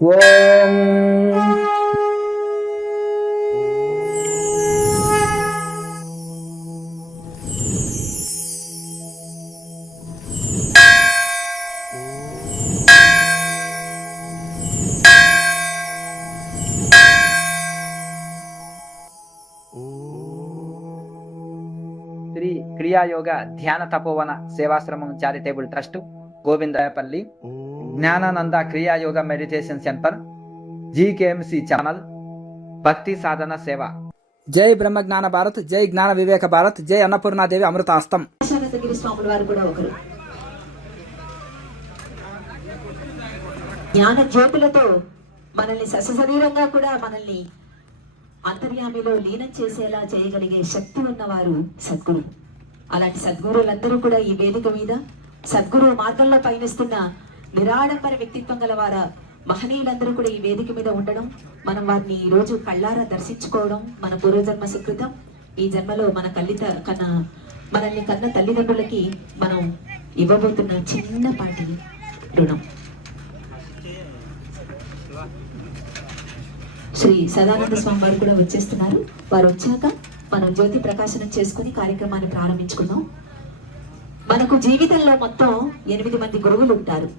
ఓం Shri Kriyayoga Dhyana Tapovana Sevashramam charitable trust Govindarayapalli Jnanananda Kriyayoga meditation centre GKMC channel భక్తి సాధన సేవ. జై బ్రహ్మ జ్ఞాన భారత్, జై జ్ఞాన వివేక భారత్, జై అన్నపూర్ణాదేవి అమృతాస్తం. స్వాముల వారు కూడా ఒకరు. జ్ఞాన జ్యోతులతో మనల్ని సశరీరంగా కూడా మనల్ని అంతర్యామిలో లీనం చేసేలా చేయగలిగే శక్తి ఉన్నవారు సద్గురు. అలాంటి సద్గురులందరూ కూడా ఈ వేదిక మీద సద్గురు మార్గంలో పయనిస్తున్న నిరాడంబర వ్యక్తిత్వం గలవార మహనీయులందరూ కూడా ఈ వేదిక మీద ఉండడం, మనం వారిని ఈ రోజు కళ్ళారా దర్శించుకోవడం మన పూర్వజన్మ సుకృతం. ఈ జన్మలో మనల్ని కన్న తల్లిదండ్రులకి మనం ఇవ్వబోతున్న చిన్నపాటి రుణం. శ్రీ సదానంద స్వామి వారు కూడా వచ్చేస్తున్నారు. వారు వచ్చాక మనం జ్యోతి ప్రకాశనం చేసుకుని కార్యక్రమాన్ని ప్రారంభించుకుందాం. మనకు జీవితంలో మొత్తం 8 మంది గురువులు ఉంటారు.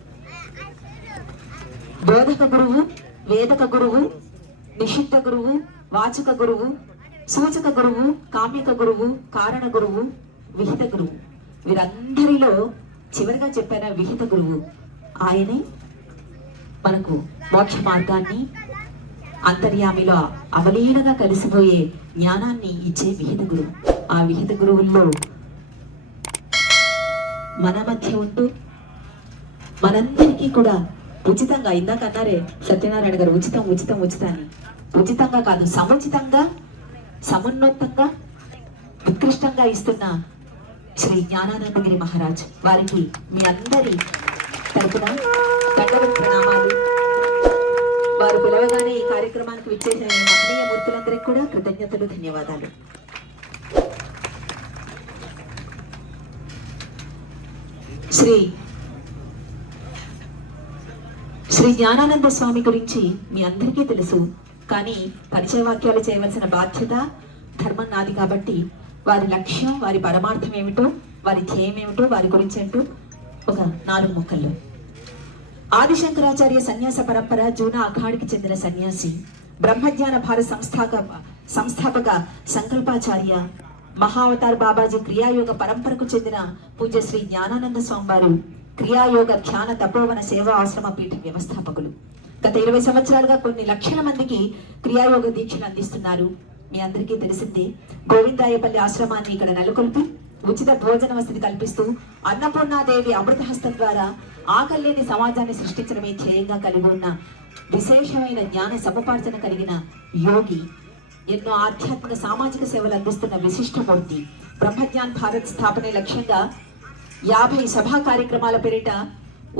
బోధక గురువు, వేదక గురువు, నిషిద్ధ గురువు, వాచక గురువు, సూచక గురువు, కామ్యక గురువు, కారణ గురువు, విహిత గురువు. వీరందరిలో చివరిగా చెప్పిన విహిత గురువు ఆయనే మనకు మోక్ష మార్గాన్ని అంతర్యామిలో అవలీలగా కలిసిపోయే జ్ఞానాన్ని ఇచ్చే విహిత గురువు. ఆ విహిత గురువుల్లో మన మధ్య ఉంటూ మనందరికీ కూడా ఉచితంగా, ఇందాక అన్నారే సత్యనారాయణ గారు, ఉచితం ఉచితం ఉచితాన్ని, ఉచితంగా కాదు సముచితంగా సమున్నతంగా ఉత్కృష్టంగా ఇస్తున్న శ్రీ జ్ఞానానందగిరి మహారాజ్ వారికి మీ అందరి తరపున దండవత్ ప్రణామాలు. వారు పిలవగానే ఈ కార్యక్రమానికి విచ్చేసిన మహనీయ మూర్తులందరికీ కూడా కృతజ్ఞతలు, ధన్యవాదాలు. శ్రీ జ్ఞానానంద స్వామి గురించి మీ అందరికీ తెలుసు, కానీ పరిచయ వాక్యాలు చేయవలసిన బాధ్యత ధర్మం నాది. కాబట్టి వారి లక్ష్యం, వారి పరమార్థం ఏమిటో, వారి ధ్యేయం ఏమిటో, వారి గురించి ఏంటో ఒక 4 ముక్కల్లో. ఆదిశంకరాచార్య సన్యాస పరంపర జూనా అఖాడికి చెందిన సన్యాసి, బ్రహ్మజ్ఞాన భారత సంస్థాపక సంకల్పాచార్య, మహావతార్ బాబాజీ క్రియాయోగ పరంపరకు చెందిన పూజ్య శ్రీ జ్ఞానానంద స్వామి వారు క్రియాయోగ ధ్యాన తపోవన సేవా ఆశ్రమ పీఠ వ్యవస్థాపకులు. గత 20 సంవత్సరాలుగా కొన్ని లక్షల మందికి క్రియాయోగ దీక్షలు అందిస్తున్నారు. మీ అందరికీ తెలిసింది. గోవిందాయపల్లి ఆశ్రమాన్ని ఇక్కడ నెలకొల్పి ఉచిత భోజన వసతి కల్పిస్తూ అన్నపూర్ణాదేవి అమృతహస్తం ద్వారా ఆకలిని సమాజాన్ని సృష్టించడమే ధ్యేయంగా కలిగి ఉన్న విశేషమైన జ్ఞాన సముపార్జన కలిగిన యోగి, ఎన్నో ఆధ్యాత్మిక సామాజిక సేవలు అందిస్తున్న విశిష్టమూర్తి. బ్రహ్మజ్ఞాన్ భారత్ స్థాపనే లక్ష్యంగా 50 సభా కార్యక్రమాల పేరిట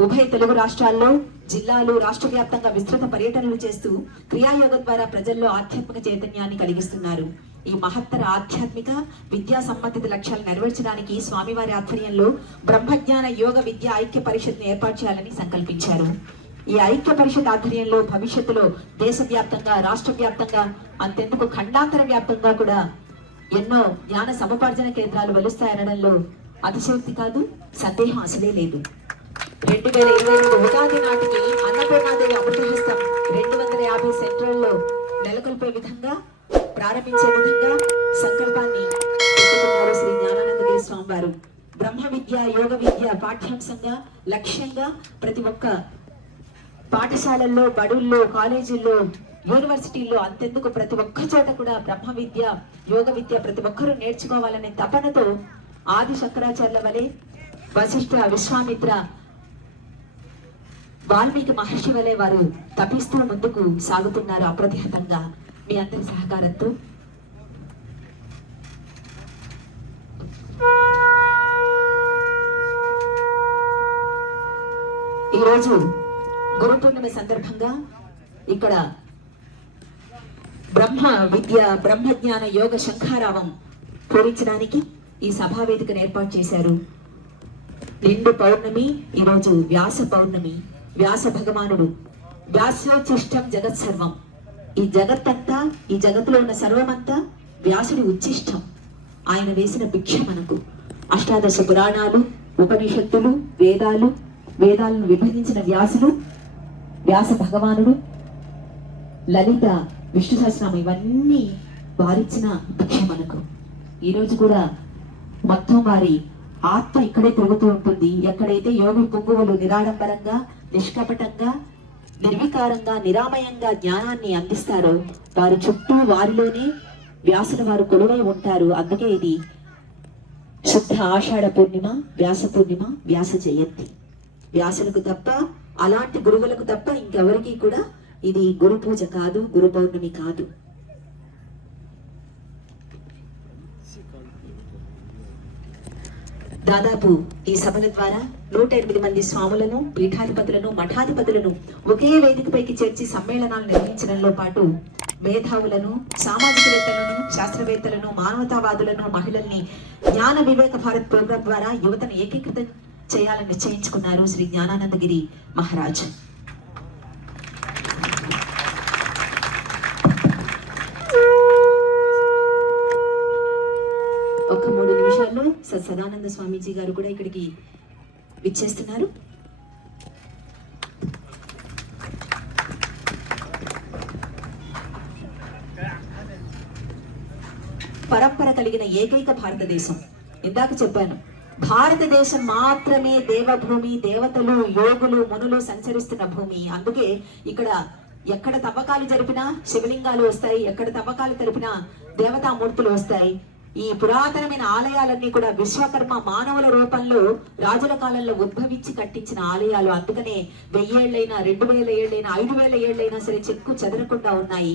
ఉభయ తెలుగు రాష్ట్రాల్లో, జిల్లాలు, రాష్ట్ర వ్యాప్తంగా విస్తృత పర్యటనలు చేస్తూ క్రియాయోగ ద్వారా ప్రజల్లో ఆధ్యాత్మిక చైతన్యాన్ని కలిగిస్తున్నారు. ఈ మహత్తర ఆధ్యాత్మిక విద్యా సంబంధిత లక్ష్యాలు నెరవేర్చడానికి స్వామివారి ఆధ్వర్యంలో బ్రహ్మజ్ఞాన యోగ విద్య ఐక్య పరిషత్ని ఏర్పాటు చేయాలని సంకల్పించారు. ఈ ఐక్య పరిషత్ ఆధ్వర్యంలో భవిష్యత్తులో దేశవ్యాప్తంగా, రాష్ట్ర వ్యాప్తంగా, అంతెందుకు ఖండాంతర వ్యాప్తంగా కూడా ఎన్నో జ్ఞాన సముపార్జన కేంద్రాలు వెలుస్తాయనడంలో అతిశయోక్తి కాదు, సందేహం అసలే లేదు. 2022 ఉగాది నాటికి అన్నపూర్ణాదేవి అమృతహస్తం 250 సెంటర్లలో నెలకొల్పే విధంగా, ప్రారంభించే విధంగా సంకల్పాన్ని పెట్టుకున్నారు శ్రీ జ్ఞానానందగిరి స్వామి వారు. బ్రహ్మ విద్య, యోగ విద్య పాఠ్యాంశంగా, లక్ష్యంగా ప్రతి ఒక్క పాఠశాలల్లో, బడుల్లో, కాలేజీల్లో, యూనివర్సిటీల్లో, అంతెందుకు ప్రతి ఒక్క చోట కూడా బ్రహ్మ విద్య, యోగ విద్య ప్రతి ఒక్కరూ నేర్చుకోవాలనే తపనతో ఆది శంకరాచార్యుల వలె, వశిష్ఠ, విశ్వామిత్ర, వాల్మీకి మహర్షి వలె వారు తపిస్తూ ముందుకు సాగుతున్నారు అప్రతిహతంగా. మీ అందరి సహకారంతో ఈరోజు గురు పూర్ణిమ సందర్భంగా ఇక్కడ బ్రహ్మ విద్య, బ్రహ్మజ్ఞాన యోగ శంఖారావం పూరించడానికి ఈ సభా వేదికను ఏర్పాటు చేశారు. నిండు పౌర్ణమి, ఈరోజు వ్యాస పౌర్ణమి. వ్యాస భగవానుడు వ్యాసోచ్చిష్టం జగత్ సర్వం. ఈ జగత్తంతా, ఈ జగత్తులో ఉన్న సర్వమంతా వ్యాసుడి ఉచ్చిష్టం. ఆయన వేసిన భిక్ష మనకు. అష్టాదశ పురాణాలు, ఉపనిషత్తులు, వేదాలను విభజించిన వ్యాసుడు, వ్యాస భగవానుడు, లలిత, విష్ణు సహస్రనామం, ఇవన్నీ వారిచ్చిన భిక్ష మనకు. ఈరోజు కూడా మొత్తం వారి ఆత్మ ఇక్కడే తిరుగుతూ ఉంటుంది. ఎక్కడైతే యోగి పుంగువులు నిరాడంబరంగా, నిష్కపటంగా, నిర్వికారంగా, నిరామయంగా జ్ఞానాన్ని అందిస్తారో వారి చుట్టూ, వారిలోనే వ్యాసుల వారు కొలువై ఉంటారు. అందుకే ఇది శుద్ధ ఆషాఢ పూర్ణిమ, వ్యాస పూర్ణిమ, వ్యాస జయంతి. వ్యాసులకు తప్ప, అలాంటి గురువులకు తప్ప ఇంకెవరికి కూడా ఇది గురు పూజ కాదు, గురు పౌర్ణమి కాదు. దాదాపు ఈ సభల ద్వారా 108 మంది స్వాములను, పీఠాధిపతులను, మఠాధిపతులను ఒకే వేదికపైకి చేర్చి సమ్మేళనాలు నిర్వహించడంలో పాటు మేధావులను, సామాజికవేత్తలను, శాస్త్రవేత్తలను, మానవతావాదులను, మహిళల్ని జ్ఞాన వివేక భారత్ ప్రోగ్రాం ద్వారా యువతను ఏకీకృతం చేయాలని నిశ్చయించుకున్నారు శ్రీ జ్ఞానానందగిరి మహారాజ్. ఒక 3 నిమిషాల్లో సదానంద స్వామీజీ గారు కూడా ఇక్కడికి విచ్చేస్తున్నారు. పరంపర కలిగిన ఏకైక భారతదేశం. ఇందాక చెప్పాను, భారతదేశం మాత్రమే దేవభూమి, దేవతలు, యోగులు, మునులు సంచరిస్తున్న భూమి. అందుకే ఇక్కడ ఎక్కడ తవ్వకాలు జరిపినా శివలింగాలు వస్తాయి, ఎక్కడ తవ్వకాలు జరిపినా దేవతామూర్తులు వస్తాయి. ఈ పురాతనమైన ఆలయాలన్నీ కూడా విశ్వకర్మ మానవుల రూపంలో రాజుల కాలంలో ఉద్భవించి కట్టించిన ఆలయాలు. అందుకనే 1000 ఏళ్ళైనా, 2000 ఏళ్ళైనా, 5000 ఏళ్ళైనా సరే చెక్కు చెదరకుండా ఉన్నాయి.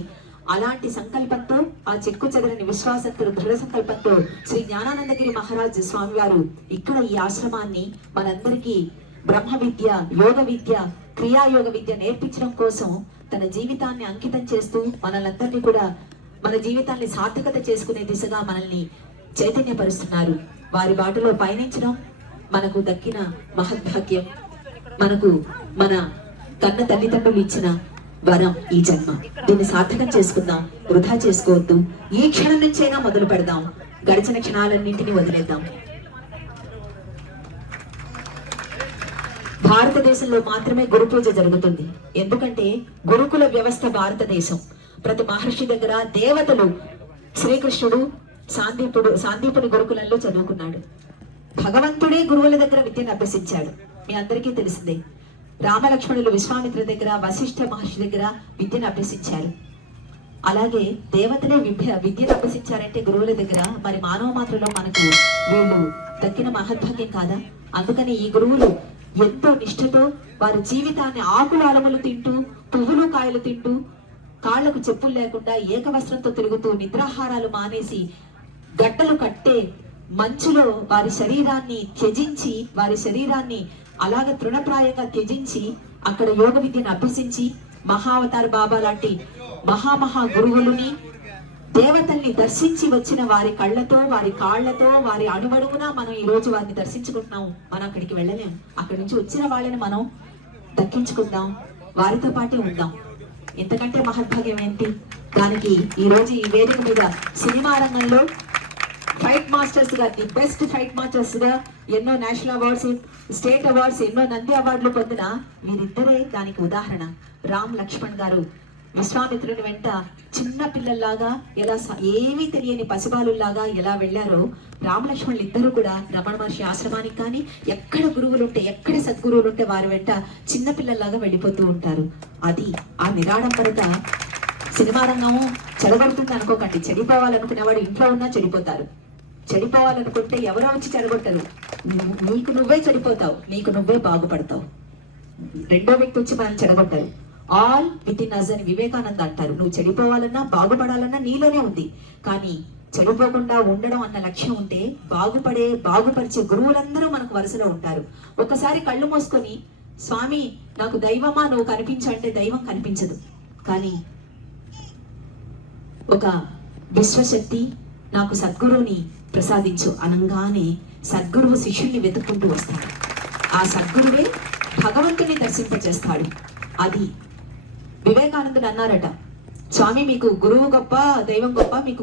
అలాంటి సంకల్పంతో, ఆ చెక్కు చెదరని విశ్వాసంతో, దృఢ సంకల్పంతో శ్రీ జ్ఞానానందగిరి మహారాజ్ స్వామి వారు ఇక్కడ ఈ ఆశ్రమాన్ని మనందరికీ బ్రహ్మ విద్య, యోగ విద్య, క్రియాయోగ విద్య నేర్పించడం కోసం తన జీవితాన్ని అంకితం చేస్తూ మనలందరినీ కూడా మన జీవితాన్ని సార్థకత చేసుకునే దిశగా మనల్ని చైతన్యపరుస్తున్నారు. వారి బాటలో పయనించడం మనకు దక్కిన మహద్భాగ్యం. మనకు మన కన్న తల్లిదండ్రులు ఇచ్చిన వరం ఈ జన్మ. దీన్ని సార్థకం చేసుకుందాం, వృధా చేసుకోవద్దు. ఈ క్షణం నుంచైనా మొదలు పెడదాం, గడిచిన క్షణాలన్నింటినీ వదిలేద్దాం. భారతదేశంలో మాత్రమే గురు పూజ జరుగుతుంది. ఎందుకంటే గురుకుల వ్యవస్థ భారతదేశం. ప్రతి మహర్షి దగ్గర దేవతలు, శ్రీకృష్ణుడు సాందీపుని గురుకులంలో చదువుకున్నాడు. భగవంతుడే గురువుల దగ్గర విద్యను అభ్యసించాడు. మీ అందరికీ తెలిసిందే. రామలక్ష్మణులు విశ్వామిత్ర దగ్గర, వశిష్ఠ మహర్షి దగ్గర విద్యను అభ్యసించారు. అలాగే దేవతలే విద్యను అభ్యసించారంటే గురువుల దగ్గర, మరి మానవ మాత్రలో మనకు వీళ్ళు దక్కిన మహద్భాగ్యం కాదా? అందుకని ఈ గురువులు ఎంతో నిష్ఠతో వారి జీవితాన్ని ఆకులు అలములు తింటూ, పువ్వులు కాయలు తింటూ, కాళ్లకు చెప్పులు లేకుండా ఏకవస్త్రంతో తిరుగుతూ, నిద్రాహారాలు మానేసి, గడ్డలు కట్టే మంచులో వారి శరీరాన్ని త్యజించి, వారి శరీరాన్ని అలాగ తృణప్రాయంగా త్యజించి అక్కడ యోగ విద్యను అభ్యసించి, మహావతార్ బాబా లాంటి మహా గురువులని, దేవతల్ని దర్శించి వచ్చిన వారి కళ్ళతో, వారి కాళ్లతో, వారి అడుగడుగున మనం ఈ రోజు వారిని దర్శించుకుంటున్నాం. మనం అక్కడికి వెళ్ళలేం. అక్కడి నుంచి వచ్చిన వాళ్ళని మనం దక్కించుకుందాం, వారితో పాటే ఉందాం. ఎంతకంటే మహద్భాగ్యం ఏంటి? దానికి ఈ రోజు ఈ వేదిక మీద సినిమా రంగంలో ఫైట్ మాస్టర్స్ గా, ది బెస్ట్ ఫైట్ మాస్టర్స్ గా ఎన్నో నేషనల్ అవార్డ్స్, స్టేట్ అవార్డ్స్, ఎన్నో నంది అవార్డులు పొందిన వీరిద్దరే దానికి ఉదాహరణ. రామ్ లక్ష్మణ్ గారు విశ్వామిత్రుని వెంట చిన్న పిల్లల్లాగా, ఎలా ఏమీ తెలియని పసిబాలుల్లాగా ఎలా వెళ్లారో, రామలక్ష్మణులు ఇద్దరు కూడా రమణ మహర్షి ఆశ్రమానికి కానీ, ఎక్కడ గురువులుంటే, ఎక్కడ సద్గురువులుంటే వారి వెంట చిన్న పిల్లల్లాగా వెళ్ళిపోతూ ఉంటారు. అది ఆ నిరాడంబరత. సినిమా రంగం చెడగొడుతుంది అనుకోకండి. చెడిపోవాలనుకునేవాడు ఇంట్లో ఉన్నా చెడిపోతారు. చెడిపోవాలనుకుంటే ఎవరో వచ్చి చెడగొట్టరు, నీకు నువ్వే చెడిపోతావు, నీకు నువ్వే బాగుపడతావు. రెండో వ్యక్తి వచ్చి మనం చెడగొట్టరు. ఆల్ విత్ ఇన్ అస్ అని వివేకానంద అంటారు. నువ్వు చెడిపోవాలన్నా, బాగుపడాలన్నా నీలోనే ఉంది. కానీ చెడిపోకుండా ఉండడం అన్న లక్ష్యం ఉంటే బాగుపరిచే గురువులందరూ మనకు వరుసలో ఉంటారు. ఒకసారి కళ్ళు మూసుకొని, స్వామి నాకు దైవమా నువ్వు కనిపించు అంటే దైవం కనిపించదు. కానీ ఒక విశ్వశక్తి నాకు సద్గురువుని ప్రసాదించు అనంగానే సద్గురువు శిష్యుల్ని వెతుక్కుంటూ వస్తాడు. ఆ సద్గురువే భగవంతుని దర్శింపచేస్తాడు. అది వివేకానందుడు అన్నారట, స్వామి మీకు గురువు గొప్ప దైవం గొప్ప, మీకు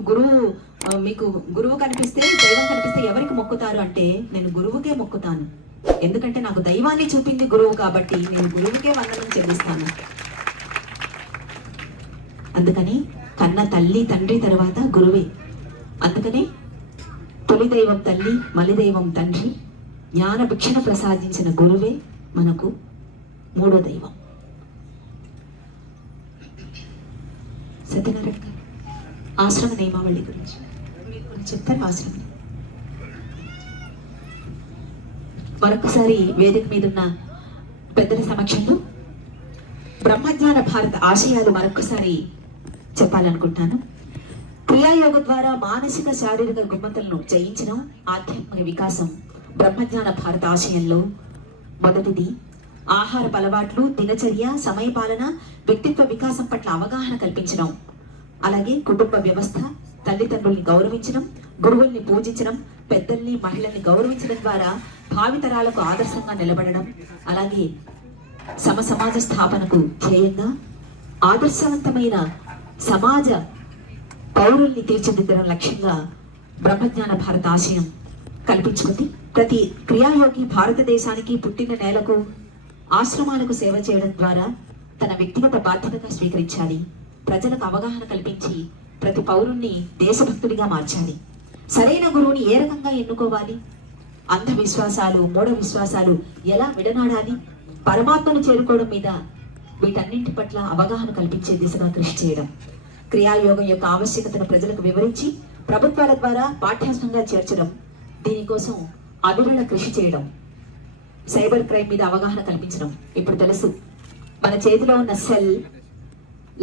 గురువు కనిపిస్తే దైవం కనిపిస్తే ఎవరికి మొక్కుతారు అంటే, నేను గురువుకే మొక్కుతాను, ఎందుకంటే నాకు దైవాన్ని చూపింది గురువు కాబట్టి నేను గురువుకే వందనం చెల్లిస్తాను. అందుకని కన్న తల్లి తండ్రి తర్వాత గురువే. అందుకని తొలి దైవం తల్లి, మలి దైవం తండ్రి, జ్ఞాన భిక్షణ ప్రసాదించిన గురువే మనకు మూడో దైవం. సత్యనారాయణ గారు ఆశ్రమ నియమావళి గురించి మీరు కొన్ని చెప్తారు. ఆశ్రమం మరొకసారి వేదిక మీద ఉన్న పెద్దల సమక్షంలో బ్రహ్మజ్ఞాన భారత ఆశయాలు మరొకసారి చెప్పాలనుకుంటాను. క్రియాయోగ ద్వారా మానసిక శారీరక రుగ్మతలను జయించడం, ఆధ్యాత్మిక వికాసం బ్రహ్మజ్ఞాన భారత ఆశయంలో మొదటిది. ఆహారపు అలవాట్లు, దినచర్య, సమయపాలన, వ్యక్తిత్వ వికాసం పట్ల అవగాహన కల్పించడం. అలాగే కుటుంబ వ్యవస్థ, తల్లిదండ్రుల్ని గౌరవించడం, గురువుల్ని పూజించడం, పెద్దల్ని మహిళల్ని గౌరవించడం ద్వారా భావితరాలకు ఆదర్శంగా నిలబడడం. అలాగే సమాజ స్థాపనకు ధ్యేయంగా ఆదర్శవంతమైన సమాజ పౌరుల్ని తీర్చిదిద్దడం లక్ష్యంగా బ్రహ్మజ్ఞాన భారత ఆశయం కల్పించుకుంది. ప్రతి క్రియాయోగి భారతదేశానికి, పుట్టిన నేలకు, ఆశ్రమాలకు సేవ చేయడం ద్వారా తన వ్యక్తిగత బాధ్యతగా స్వీకరించాలి. ప్రజలకు అవగాహన కల్పించి ప్రతి పౌరుణ్ణి దేశభక్తుడిగా మార్చాలి. సరైన గురువుని ఏ రకంగా ఎన్నుకోవాలి, అంధవిశ్వాసాలు, మూఢ విశ్వాసాలు ఎలా విడనాడాలి, పరమాత్మను చేరుకోవడం మీద వీటన్నింటి పట్ల అవగాహన కల్పించే దిశగా కృషి చేయడం. క్రియాయోగం యొక్క ఆవశ్యకతను ప్రజలకు వివరించి ప్రభుత్వాల ద్వారా పాఠ్యాంశంగా చేర్చడం. దీనికోసం అవిరళ కృషి చేయడం. సైబర్ క్రైమ్ మీద అవగాహన కల్పించడం. ఇప్పుడు తెలుసు, మన చేతిలో ఉన్న సెల్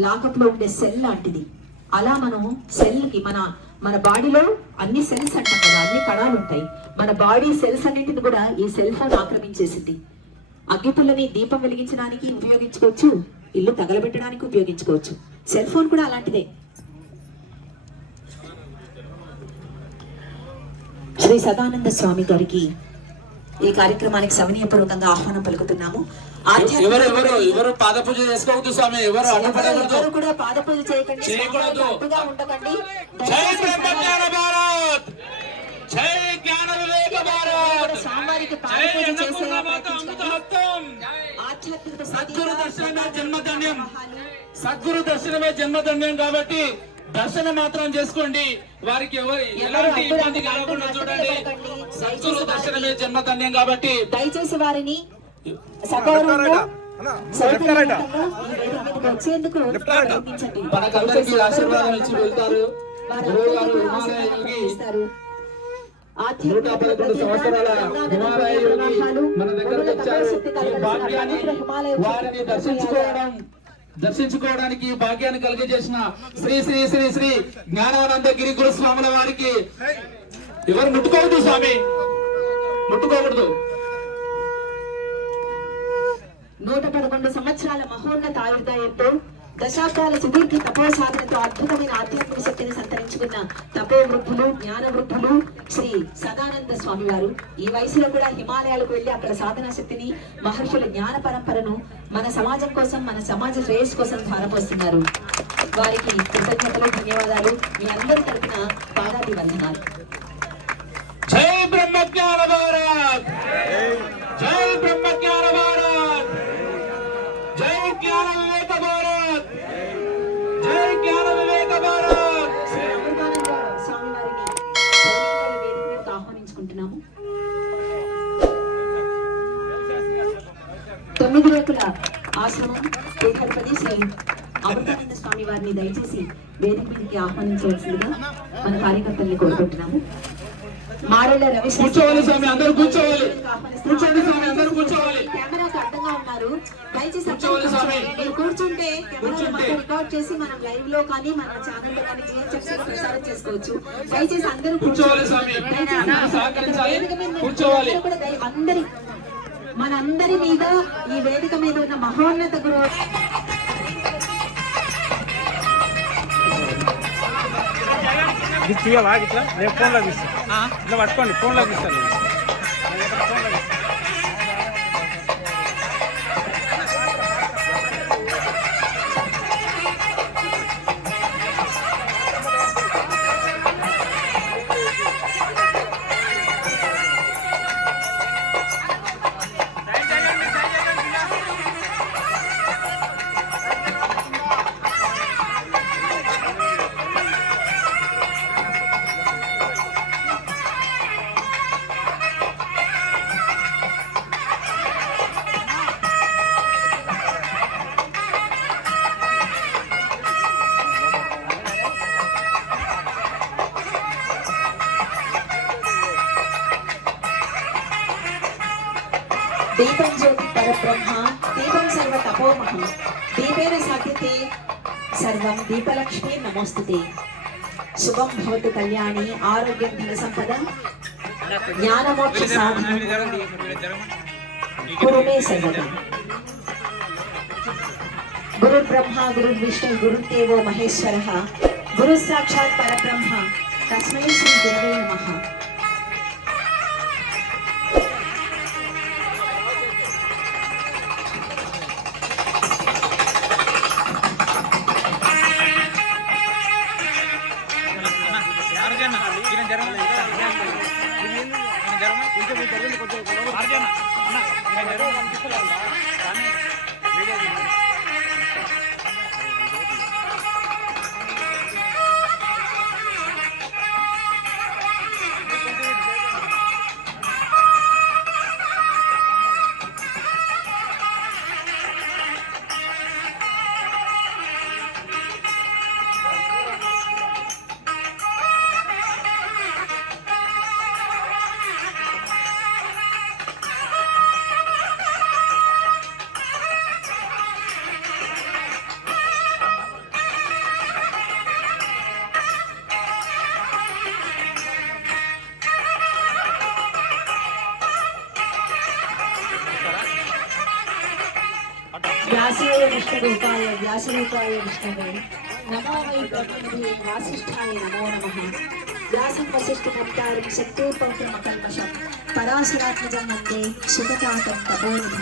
లాకప్ లో ఉండే సెల్ లాంటిది. అలా మనం సెల్ కి మన బాడీలో అన్ని సెల్స్ అంటాం కదా, అన్ని కణాలు ఉంటాయి. మన బాడీ సెల్స్ అన్నింటిని కూడా ఈ సెల్ ఫోన్ ఆక్రమించేసింది. అగ్గిపుల్లని దీపం వెలిగించడానికి ఉపయోగించుకోవచ్చు, ఇల్లు తగలబెట్టడానికి ఉపయోగించుకోవచ్చు. సెల్ ఫోన్ కూడా అలాంటిదే. శ్రీ సదానంద స్వామి గారికి ఈ కార్యక్రమానికి సవినీయపూర్వకంగా ఆహ్వానం పలుకుతున్నాము. ఎవరు పాద పూజ చేసుకోవద్దు స్వామి, ఎవరు కూడా పాద పూజ చేయకూడదు, ఉండకండి. జై బ్రహ్మజ్ఞాన భారత్, జై జ్ఞాన వివేక భారత్, స్వామివారికి పాద పూజ చేసే ఆధ్యాత్మిక సద్గురు దర్శనమే జన్మధన్యం, సద్గురు దర్శనమే జన్మధన్యం. కాబట్టి దర్శనం మాత్రం చేసుకోండి, వారికి ఎలాంటి ఇబ్బంది కలగకుండా చూడండి. సద్గురు దర్శనమే జన్మధన్యం కాబట్టి దయచేసి వారిని మనకందరికీ ఆశీర్వాదం ఇచ్చి వెళ్తారు. గురువు గారు హిమాలయ యోగి 111 సంవత్సరాల హిమాలయ యోగి మన దగ్గరకు వచ్చారు. ఈ భాగ్యాన్ని వారిని దర్శించుకోవడానికి భాగ్యాన్ని కలిగజేసిన శ్రీ శ్రీ శ్రీ శ్రీ జ్ఞానానంద గిరి గురు స్వాముల వారికి ఎవరు ముట్టుకోవద్దు స్వామి, ముట్టుకోకూడదు. 111 సంవత్సరాల మహోన్నత ఆయుర్దాయంతో, దశాబ్దాల సుదీర్ఘ తపో సాధనతో అద్భుతమైన ఆధ్యాత్మిక శక్తిని సంతరించుకున్న తపో వృద్ధులు, జ్ఞాన వృద్ధులు శ్రీ సదానంద స్వామి వారు ఈ వయసులో కూడా హిమాలయాలకు వెళ్లి అక్కడ సాధనా శక్తిని, మహర్షుల జ్ఞాన పరంపరను మన సమాజం కోసం, మన సమాజ శ్రేయస్సు కోసం ధారపోస్తున్నారు. వారికి కృతజ్ఞతలు, ధన్యవాదాలు. మీ అందరి తరపున పాదాది వందనాలు. జై బ్రహ్మజ్ఞాన భారత్, జై బ్రహ్మజ్ఞాన భారత్, జై జ్ఞాన వివేక భారత్, జై జ్ఞాన వివేక భారత్. శ్రీ అమృతానంద స్వామి వారిని వేదిక మీదకు ఆహ్వానించుకుంటున్నాము. 9 రేకుల ఆశ్రమం పీఠాధిపతి శ్రీ అమృతానంద స్వామి వారిని దయచేసి వేదిక మీదకి ఆహ్వానించవలసిందిగా మన కార్యకర్తల్ని కోరుకుంటున్నాము. మారెళ్ళ కూర్చోవాలి స్వామి, అందరూ కూర్చోవాలి. కూర్చోండి స్వామి, అందరూ కూర్చోవాలి. కెమెరాకు అడ్డంగా ఉన్నారు, దయచేసి కూర్చోవాలి స్వామి. మీరు కూర్చుంటే రికార్డ్ చేసి మనం లైవ్ లో కానీ మన ఛానల్ లో కానీ GHFC లో ప్రసారం చేసుకోవచ్చు. దయచేసి అందరూ కూర్చోవాలి స్వామి, సహకరించాలి. కూర్చోవాలి. మనందరి మీద ఈ వేదిక మీద ఉన్న మహోన్నత గురువు తీయాలా ఇట్లా నేను ఫోన్లో తీస్తాను, ఇట్లా పట్టుకోండి, ఫోన్లో తీస్తాను. దీపం జ్యోతి పరబ్రహ్మ దీపం సర్వ తపోమహం దీపేన సాధ్యతే సర్వం దీపలక్ష్మి నమోస్తుతే. శుభం భవతు కళ్యాణి ఆరోగ్యం ధన సంపద జ్ఞానమోక్ష సాధన కురుమే సర్వదా. గురు బ్రహ్మ గురు విష్ణు గురుదేవో మహేశ్వరః గురు సాక్షాత్ పరబ్రహ్మ తస్మై శ్రీ గురవే నమః. వ్యాసాయ విష్ణురూపాయ వ్యాసరూపాయ విష్ణవే నమో వై బ్రహ్మణే వాసిష్ఠాయ నమో నమః. వ్యాసం వసిష్ఠభక్తారం శక్తూపౌత్రమకల్మషం పరాశరాత్మజం వందే సుగతాతం తపోనిధి.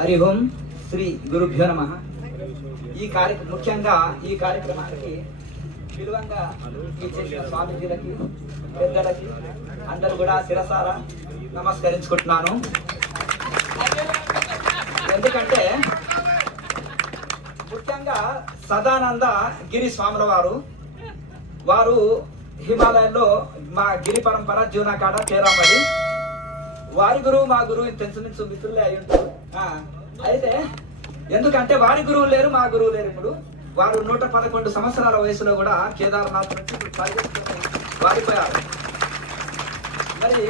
హరి ఓం శ్రీ గురుభ్యో నమః. ముఖ్యంగా ఈ కార్యక్రమానికి విలువంగా చేసిన స్వామీజీలకి పెద్దలకి అందరూ కూడా శిరసార నమస్కరించుకుంటున్నాను. ఎందుకంటే ముఖ్యంగా సదానంద గిరి స్వాముల వారు హిమాలయాల్లో మా గిరి పరంపర జీవనకాడ చేరామడి వారి గురువు మా గురువు ఇంచుమించు మిత్రులే అయి ఉంటారు. అయితే ఎందుకంటే వారి గురువు లేరు, మా గురువు లేరు. ఇప్పుడు వారు 111 సంవత్సరాల వయసులో కూడా కేదార్నాథ్ నుంచి వారిపోయారు. మరి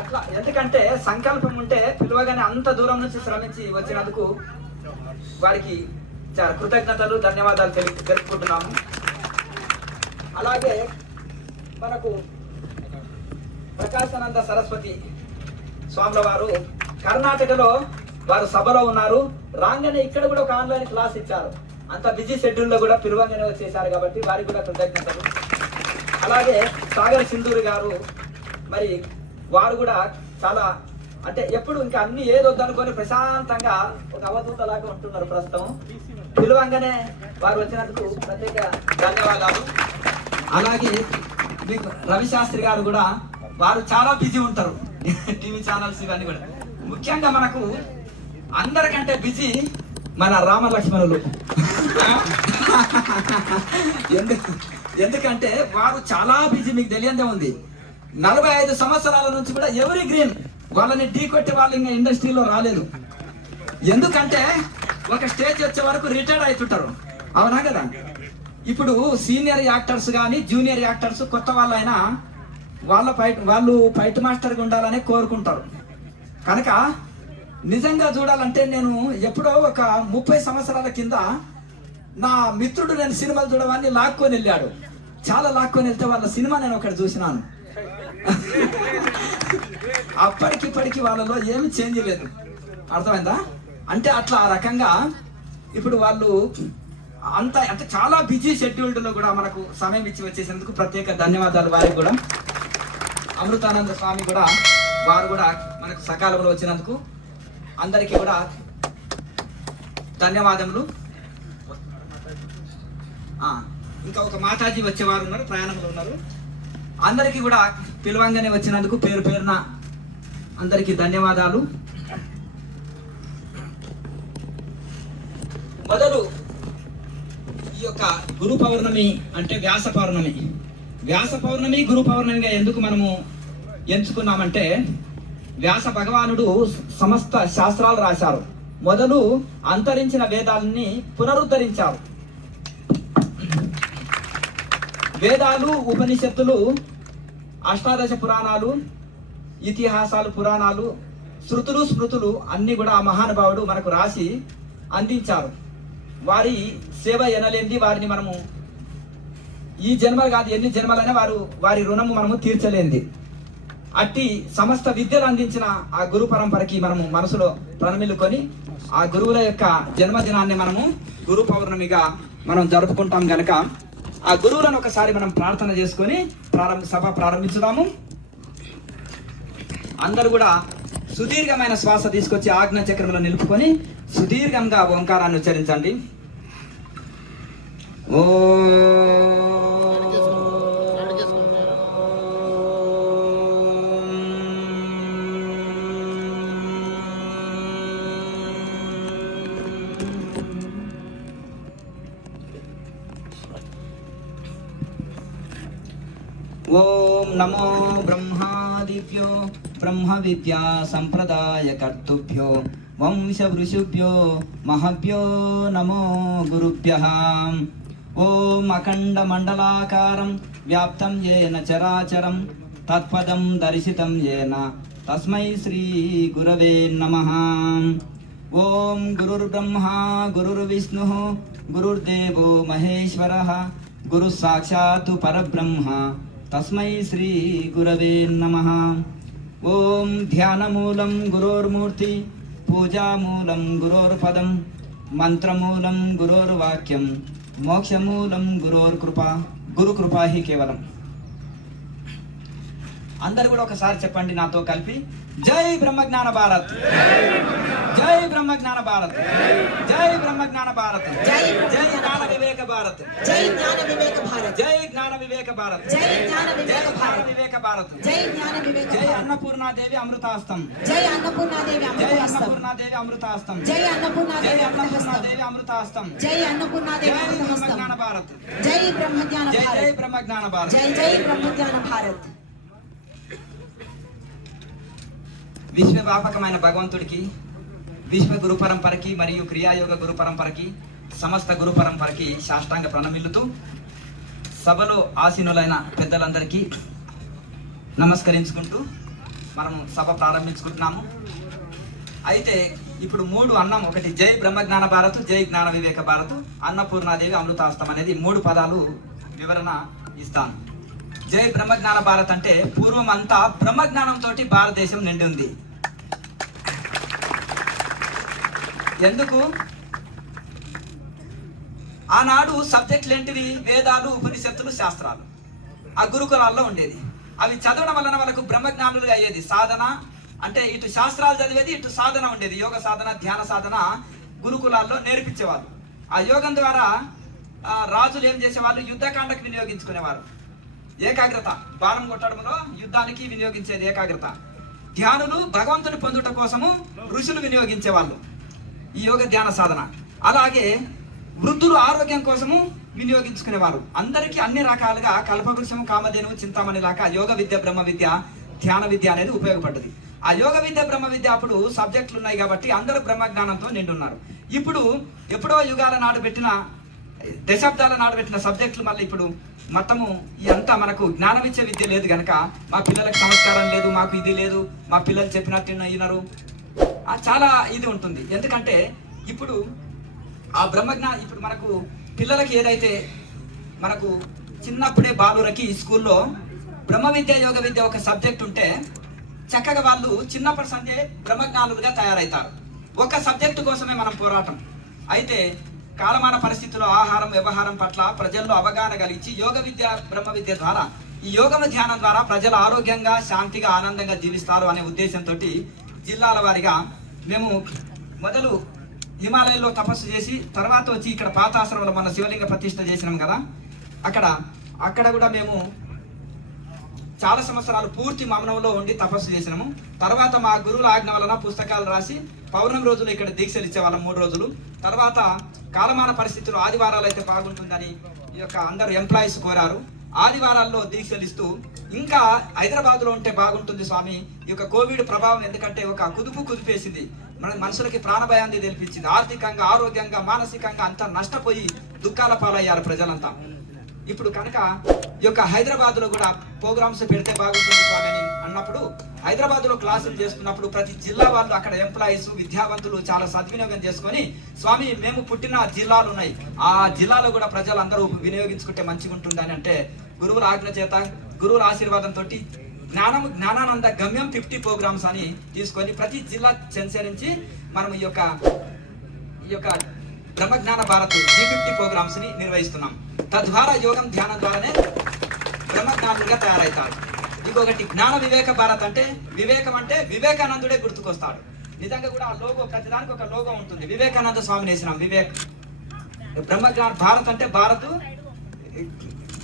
అట్లా ఎందుకంటే సంకల్పం ఉంటే పిలువగానే అంత దూరం నుంచి శ్రమించి వచ్చినందుకు వారికి చాలా కృతజ్ఞతలు ధన్యవాదాలు తెలుపుకుంటున్నాము. అలాగే మనకు ప్రకాశానంద సరస్వతి స్వాముల వారు కర్ణాటకలో వారు సభలో ఉన్నారు. రాగానే ఇక్కడ కూడా ఒక ఆన్లైన్ క్లాస్ ఇచ్చారు. అంత బిజీ షెడ్యూల్లో కూడా పిలువంగానే వచ్చేసారు కాబట్టి వారికి కూడా కృతజ్ఞతలు. అలాగే సాగర్ సింధూరి గారు మరి వారు కూడా చాలా అంటే ఎప్పుడు ఇంకా అన్ని ఏది వద్దనుకొని ప్రశాంతంగా ఒక అవధూతలాగా ఉంటున్నారు. ప్రస్తుతం పిలువంగానే వారు వచ్చినందుకు ప్రత్యేక ధన్యవాదాలు. అలాగే మీకు రవిశాస్త్రి గారు కూడా వారు చాలా బిజీ ఉంటారు. టీవీ ఛానల్స్ ఇవన్నీ కూడా ముఖ్యంగా మనకు అందరికంటే బిజీ మన రామలక్ష్మణులు. ఎందుకంటే వారు చాలా బిజీ. మీకు తెలియదే ఉంది, 45 సంవత్సరాల నుంచి కూడా ఎవరీ గ్రీన్ వాళ్ళని ఢీ కొట్టి వాళ్ళు ఇంకా ఇండస్ట్రీలో రాలేదు. ఎందుకంటే ఒక స్టేజ్ వచ్చే వరకు రిటైర్డ్ అవుతుంటారు. అవునా కదా? ఇప్పుడు సీనియర్ యాక్టర్స్ కానీ జూనియర్ యాక్టర్స్ కొత్త వాళ్ళైనా వాళ్ళు ఫైట్ మాస్టర్గా ఉండాలని కోరుకుంటారు. కనుక నిజంగా చూడాలంటే నేను ఎప్పుడో ఒక 30 సంవత్సరాల కింద నా మిత్రుడు నేను సినిమాలు చూడవాన్ని లాక్కొని వెళ్ళాడు. చాలా లాక్కొని వెళ్తే వాళ్ళ సినిమా నేను ఒకటి చూసినాను. అప్పటికిప్పటికి వాళ్ళలో ఏమి చేంజ్ లేదు. అర్థమైందా? అంటే అట్లా ఆ రకంగా ఇప్పుడు వాళ్ళు అంత అంటే చాలా బిజీ షెడ్యూల్డ్లో కూడా మనకు సమయం ఇచ్చి వచ్చేసేందుకు ప్రత్యేక ధన్యవాదాలు. వారికి కూడా అమృతానంద స్వామి కూడా వారు కూడా మనకు సకాలంలో వచ్చినందుకు అందరికీ కూడా ధన్యవాదములు. ఇంకా ఒక మాతాజీ వచ్చేవారు ఉన్నారు, ప్రయాణంలో ఉన్నారు. అందరికీ కూడా పిలవంగానే వచ్చినందుకు పేరు పేరున అందరికీ ధన్యవాదాలు. మొదలు ఈ యొక్క గురు పౌర్ణమి అంటే వ్యాస పౌర్ణమి. వ్యాస పౌర్ణమి గురు పౌర్ణమిగా ఎందుకు మనము ఎంచుకున్నామంటే వ్యాస భగవానుడు సమస్త శాస్త్రాలు రాశారు. మొదలు అంతరించిన వేదాలని పునరుద్ధరించారు. వేదాలు, ఉపనిషత్తులు, అష్టాదశ పురాణాలు, ఇతిహాసాలు, పురాణాలు, శృతులు, స్మృతులు అన్ని కూడా ఆ మహానుభావుడు మనకు రాసి అందించారు. వారి సేవ ఎనలేంది, వారిని మనము ఈ జన్మలు కాదు ఎన్ని జన్మలైనా వారి రుణము మనము తీర్చలేంది. అట్టి సమస్త విద్యలు అందించిన ఆ గురు పరంపరకి మనము మనసులో ప్రణమిల్లుకొని ఆ గురువుల యొక్క జన్మదినాన్ని మనము గురు పౌర్ణమిగా మనం జరుపుకుంటాం గనక ఆ గురువులను ఒకసారి మనం ప్రార్థన చేసుకొని సభ ప్రారంభించుదాము. అందరూ కూడా సుదీర్ఘమైన శ్వాస తీసుకొచ్చి ఆజ్ఞ చక్రంలో నిలుపుకొని సుదీర్ఘంగా ఓంకారాన్ని ఉచ్చరించండి. ఓ ఓం నమో బ్రహ్మాదిభ్యో బ్రహ్మ విద్యా సంప్రదాయ కర్తుభ్యో వంశ వృషుభ్యో మహభ్యో నమో గురుభ్యః. ఓం అఖండ మండలాకారం వ్యాప్తం येन చరాచరం తత్పదం దర్శితం येन తస్మై శ్రీ గురవే నమః. ఓం గురుర్బ్రహ్మా గురుర్విష్ణుః గురుర్దేవో మహేశ్వరః గురు సాక్షాత్ పరబ్రహ్మ తస్మై శ్రీ గురవే నమః. ఓం ధ్యానమూలం గురోర్మూర్తి పూజామూలం గురోర్పదం మంత్రమూలం గురోర్వాక్యం మోక్షమూలం గురోర్కృప గురు కృపా హి కేవలం. అందరు కూడా ఒకసారి చెప్పండి నాతో కలిపి, జై బ్రహ్మజ్ఞాన భారత్, జై బ్రహ్మజ్ఞాన భారత్, జై బ్రహ్మజ్ఞాన భారత్, జై జ్ఞాన వివేక భారత్, జై జ్ఞాన వివేక భారత్, జై జ్ఞాన వివేక భారత్, జై జ్ఞాన వివేక భారత్, వివేక భారత్, జై జ్ఞాన వివేక జై భారత్, అన్నపూర్ణాదేవి అమృతాస్తం, జై అన్నపూర్ణాదేవి జై అమృతాస్తం, అన్నపూర్ణాదేవి అమృతాస్తం, జై జై అన్నపూర్ణాదేవి అమృతాస్తం, అన్నపూర్ణాదేవి అమృతాస్తం, జై అన్నపూర్ణాదేవి జై అమృతాస్తం, బ్రహ్మజ్ఞాన భారత్, జై బ్రహ్మజ్ఞాన జై జై భారత్, బ్రహ్మజ్ఞాన భారత్. జై జై బ్రహ్మజ్ఞాన భారత్. విశ్వవ్యాపకమైన భగవంతుడికి, విశ్వ గురు పరంపరకి మరియు క్రియాయోగ గురు పరంపరకి, సమస్త గురు పరంపరకి సాష్టాంగ ప్రణమిల్లుతూ సభలో ఆసీనులైన పెద్దలందరికీ నమస్కరించుకుంటూ మనం సభ ప్రారంభించుకుంటున్నాము. అయితే ఇప్పుడు 3 అన్నం, ఒకటి జై బ్రహ్మజ్ఞాన భారత్, జై జ్ఞాన వివేక భారత్, అన్నపూర్ణాదేవి అమృతాస్తం అనేది 3 పదాలు వివరణ ఇస్తాను. జై బ్రహ్మజ్ఞాన భారత్ అంటే పూర్వం అంతా బ్రహ్మజ్ఞానంతో భారతదేశం నిండి ఉంది. ఎందుకు? ఆనాడు సబ్జెక్టులు ఏంటివి? వేదాలు, ఉపనిషత్తులు, శాస్త్రాలు ఆ గురుకులాల్లో ఉండేది. అవి చదవడం వలన వాళ్ళకు బ్రహ్మజ్ఞానులుగా అయ్యేది. సాధన అంటే ఇటు శాస్త్రాలు చదివేది, ఇటు సాధన ఉండేది. యోగ సాధన, ధ్యాన సాధన గురుకులాల్లో నేర్పించేవాళ్ళు. ఆ యోగం ద్వారా రాజులు ఏం చేసేవాళ్ళు? యుద్ధకాండకు వినియోగించుకునేవారు. ఏకాగ్రత, బాణం కొట్టడంలో యుద్ధానికి వినియోగించేది ఏకాగ్రత. ధ్యానులు భగవంతుని పొందుట కోసము ఋషులు వినియోగించేవాళ్ళు ఈ యోగ ధ్యాన సాధన. అలాగే వృద్ధులు ఆరోగ్యం కోసము వినియోగించుకునేవారు. అందరికీ అన్ని రకాలుగా కల్పవృక్షం, కామధేనువు, చింతామణి లాగా యోగ విద్య, బ్రహ్మ విద్య, ధ్యాన విద్య అనేది ఉపయోగపడ్డది. ఆ యోగ విద్య, బ్రహ్మ విద్య అప్పుడు సబ్జెక్టులు ఉన్నాయి కాబట్టి అందరూ బ్రహ్మజ్ఞానంతో నిండున్నారు. ఇప్పుడు ఎప్పుడో యుగాల నాడు పెట్టిన, దశాబ్దాల నాడు పెట్టిన సబ్జెక్టులు మళ్ళీ ఇప్పుడు మొత్తము ఇదంతా మనకు జ్ఞానమిచ్చే విద్య లేదు కనుక మా పిల్లలకు సంస్కారం లేదు, మాకు ఇది లేదు, మా పిల్లలు చెప్పినట్టు వినరు, చాలా ఇది ఉంటుంది. ఎందుకంటే ఇప్పుడు ఆ ఇప్పుడు మనకు పిల్లలకి ఏదైతే మనకు చిన్నప్పుడే బాలురకి స్కూల్లో బ్రహ్మ విద్య, యోగ విద్య ఒక సబ్జెక్ట్ ఉంటే చక్కగా వాళ్ళు చిన్నప్పటి సందే బ్రహ్మజ్ఞానులుగా తయారవుతారు. ఒక సబ్జెక్టు కోసమే మనం పోరాటం. అయితే కాలమాన పరిస్థితుల్లో ఆహారం, వ్యవహారం పట్ల ప్రజల్లో అవగాహన కలిగించి యోగ విద్య, బ్రహ్మ విద్య ద్వారా, ఈ యోగ ధ్యానం ద్వారా ప్రజలు ఆరోగ్యంగా, శాంతిగా, ఆనందంగా జీవిస్తారు అనే ఉద్దేశంతో జిల్లాల వారిగా మేము మొదలు హిమాలయంలో తపస్సు చేసి తర్వాత వచ్చి ఇక్కడ పాతాశ్రమంలో మన శివలింగ ప్రతిష్ఠ చేసినాం కదా, అక్కడ కూడా మేము చాలా సంవత్సరాలు పూర్తి మౌనంలో ఉండి తపస్సు చేసినాము. తర్వాత మా గురువుల ఆజ్ఞ వలన పుస్తకాలు రాసి పౌర్ణమి రోజులు ఇక్కడ దీక్షలు ఇచ్చేవాళ్ళం 3 రోజులు. తర్వాత కాలమాన పరిస్థితులు ఆదివారాలు అయితే బాగుంటుందని ఈ యొక్క అందరూ ఎంప్లాయీస్ కోరారు. ఆదివారాల్లో దీక్షలు ఇస్తూ ఇంకా హైదరాబాద్లో ఉంటే బాగుంటుంది స్వామి, ఈ యొక్క కోవిడ్ ప్రభావం ఎందుకంటే ఒక కుదిపేసింది, మన మనుషులకి ప్రాణభయాన్ని తెలిపించింది, ఆర్థికంగా ఆరోగ్యంగా మానసికంగా అంతా నష్టపోయి దుఃఖాల పాలయ్యారు ప్రజలంతా. ఇప్పుడు కనుక ఈ యొక్క హైదరాబాద్ లో కూడా ప్రోగ్రామ్స్ పెడితే బాగుంటుంది స్వామి అని అన్నప్పుడు హైదరాబాద్ లో క్లాసులు చేస్తున్నప్పుడు ప్రతి జిల్లా వాళ్ళు అక్కడ ఎంప్లాయీస్ విద్యావంతులు చాలా సద్వినియోగం చేసుకొని స్వామి మేము పుట్టిన జిల్లాలు ఉన్నాయి, ఆ జిల్లాలో కూడా ప్రజలందరూ వినియోగించుకుంటే మంచిగా ఉంటుందని అంటే గురువుల ఆజ్ఞ చేత గురువుల ఆశీర్వాదంతో జ్ఞానానంద గమ్యం 50 ప్రోగ్రామ్స్ అని తీసుకొని ప్రతి జిల్లా సంచరించి మనం ఈ యొక్క బ్రహ్మజ్ఞాన భారత్ G50 ప్రోగ్రామ్స్ ని నిర్వహిస్తున్నాం. తద్వారా యోగం ధ్యానం ద్వారానే బ్రహ్మజ్ఞానులుగా తయారవుతారు. ఇంకొకటి జ్ఞాన వివేక భారత్ అంటే వివేకం అంటే వివేకానందుడే గుర్తుకొస్తాడు. నిజంగా కూడా ఆ లోగో ప్రతిదానికి ఒక లోగో ఉంటుంది. వివేకానంద స్వామిని వేసినాం వివేక్. బ్రహ్మజ్ఞాన భారత్ అంటే భారత్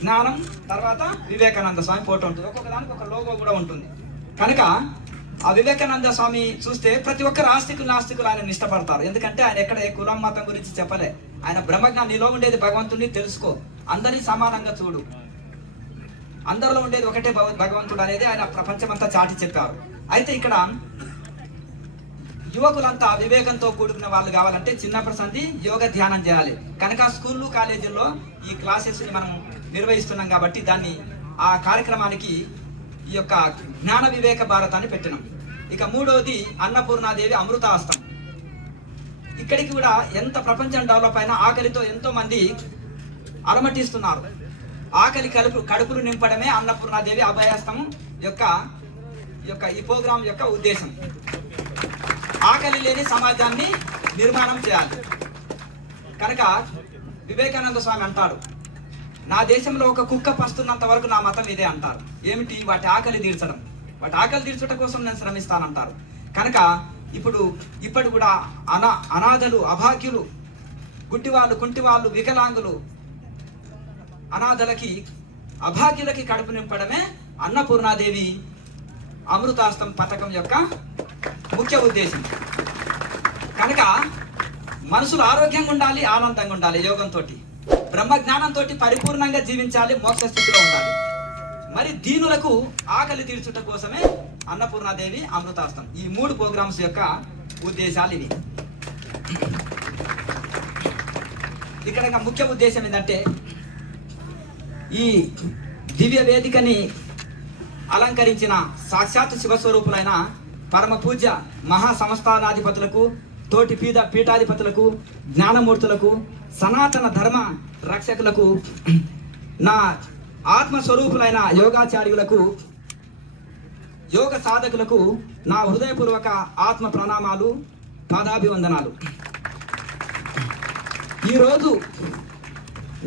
జ్ఞానం తర్వాత వివేకానంద స్వామి ఫోటో ఉంటుంది. ఒక్కొక్క దానికి ఒక లోగో కూడా ఉంటుంది. కనుక ఆ వివేకానంద స్వామి చూస్తే ప్రతి ఒక్కరు ఆస్తికులు నాస్తికులు ఆయన ఇష్టపడతారు. ఎందుకంటే ఆయన ఎక్కడ ఏ కులం మతం గురించి చెప్పలే. ఆయన బ్రహ్మజ్ఞానం నీలో ఉండేది భగవంతుడిని తెలుసుకో, అందరినీ సమానంగా చూడు, అందరిలో ఉండేది ఒకటే భగవంతుడు అనేది ఆయన ప్రపంచమంతా చాటి చెప్పారు. అయితే ఇక్కడ యువకులంతా వివేకంతో కూడుకున్న వాళ్ళు కావాలంటే చిన్నప్పటి సంది యోగ ధ్యానం చేయాలి. కనుక స్కూళ్ళు కాలేజీల్లో ఈ క్లాసెస్ ని మనం నిర్వహిస్తున్నాం కాబట్టి దాన్ని ఆ కార్యక్రమానికి ఈ యొక్క జ్ఞాన వివేక భారతాన్ని పెట్టినాం. ఇక మూడవది అన్నపూర్ణాదేవి అమృతాస్తం. ఇక్కడికి కూడా ఎంత ప్రపంచం డెవలప్ అయినా ఆకలితో ఎంతో మంది అలమటిస్తున్నారు. ఆకలి కడుపులు నింపడమే అన్నపూర్ణాదేవి అభయాస్తం యొక్క ఈ ప్రోగ్రాం యొక్క ఉద్దేశం. ఆకలి లేని సమాజాన్ని నిర్మాణం చేయాలి. కనుక వివేకానంద స్వామి అంటాడు, నా దేశంలో ఒక కుక్క పస్తున్నంత వరకు నా మతం ఇదే అంటారు. ఏమిటి? వాటి ఆకలి తీర్చడం. వాటి ఆకలి తీర్చడం కోసం నేను శ్రమిస్తానంటారు. కనుక ఇప్పుడు కూడా అనాథలు, అభాగ్యులు, గుడ్డివాళ్ళు, కుంటివాళ్ళు, వికలాంగులు, అనాథలకి అభాగ్యులకి కడుపు నింపడమే అన్నపూర్ణాదేవి అమృతాస్తం పథకం యొక్క ముఖ్య ఉద్దేశం. కనుక మనసులు ఆరోగ్యంగా ఉండాలి, ఆనందంగా ఉండాలి, యోగంతో బ్రహ్మజ్ఞానంతో పరిపూర్ణంగా జీవించాలి, మోక్ష స్థితిలో ఉండాలి. మరి దీనులకు ఆకలి తీర్చుట కోసమే అన్నపూర్ణాదేవి అమృతాస్తం. ఈ 3 ప్రోగ్రామ్స్ యొక్క ఉద్దేశాలు ఇవి. ఇక్కడ ముఖ్య ఉద్దేశం ఏంటంటే ఈ దివ్య వేదికని అలంకరించిన సాక్షాత్ శివస్వరూపులైన పరమ పూజ్య మహా సంస్థానాధిపతులకు, తోటి పీఠాధిపతులకు, జ్ఞానమూర్తులకు, సనాతన ధర్మ రక్షకులకు, నా ఆత్మస్వరూపులైన యోగాచార్యులకు, యోగ సాధకులకు నా హృదయపూర్వక ఆత్మ ప్రణామాలు, పాదాభివందనాలు. ఈరోజు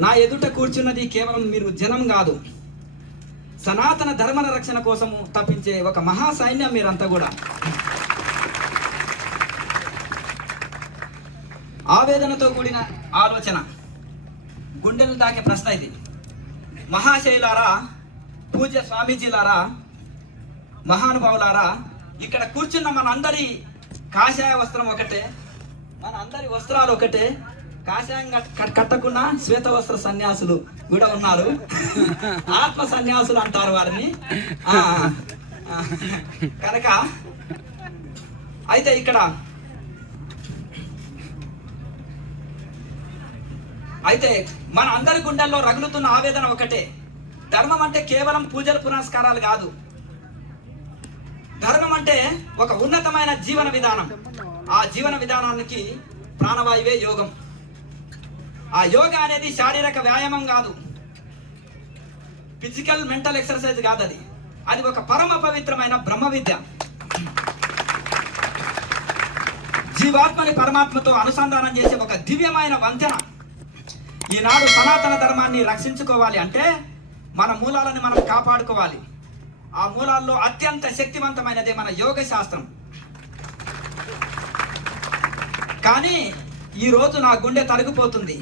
నా ఎదుట కూర్చున్నది కేవలం మీరు జనం కాదు, సనాతన ధర్మ రక్షణ కోసము తప్పించే ఒక మహా సైన్యం మీరంతా కూడా. ఆవేదనతో కూడిన ఆలోచన, గుండెలు దాకే ప్రశ్న ఇది. మహాశైలారా, పూజ్య స్వామీజీలారా, మహానుభావులారా, ఇక్కడ కూర్చున్న మనందరి కాషాయ వస్త్రం ఒకటే, మన అందరి వస్త్రాలు ఒకటే. కాషాయం కట్టకుండా శ్వేత వస్త్ర సన్యాసులు కూడా ఉన్నారు, ఆత్మ సన్యాసులు అంటారు వారిని. కనుక అయితే ఇక్కడ మన అందరి గుండెల్లో రగులుతున్న ఆవేదన ఒకటే. ధర్మం అంటే కేవలం పూజలు పునస్కారాలు కాదు. ధర్మం అంటే ఒక ఉన్నతమైన జీవన విధానం. ఆ జీవన విధానానికి ప్రాణవాయువే యోగం. ఆ యోగా అనేది శారీరక వ్యాయామం కాదు, ఫిజికల్ మెంటల్ ఎక్సర్సైజ్ కాదు. అది ఒక పరమ పవిత్రమైన బ్రహ్మ విద్య. జీవాత్మని పరమాత్మతో అనుసంధానం చేసే ఒక దివ్యమైన వంతెన. ఈనాడు సనాతన ధర్మాన్ని రక్షించుకోవాలి అంటే మన మూలాలను మనం కాపాడుకోవాలి. ఆ మూలాల్లో అత్యంత శక్తివంతమైనదే మన యోగ శాస్త్రం. కానీ ఈరోజు నా గుండె తరిగిపోతుంది.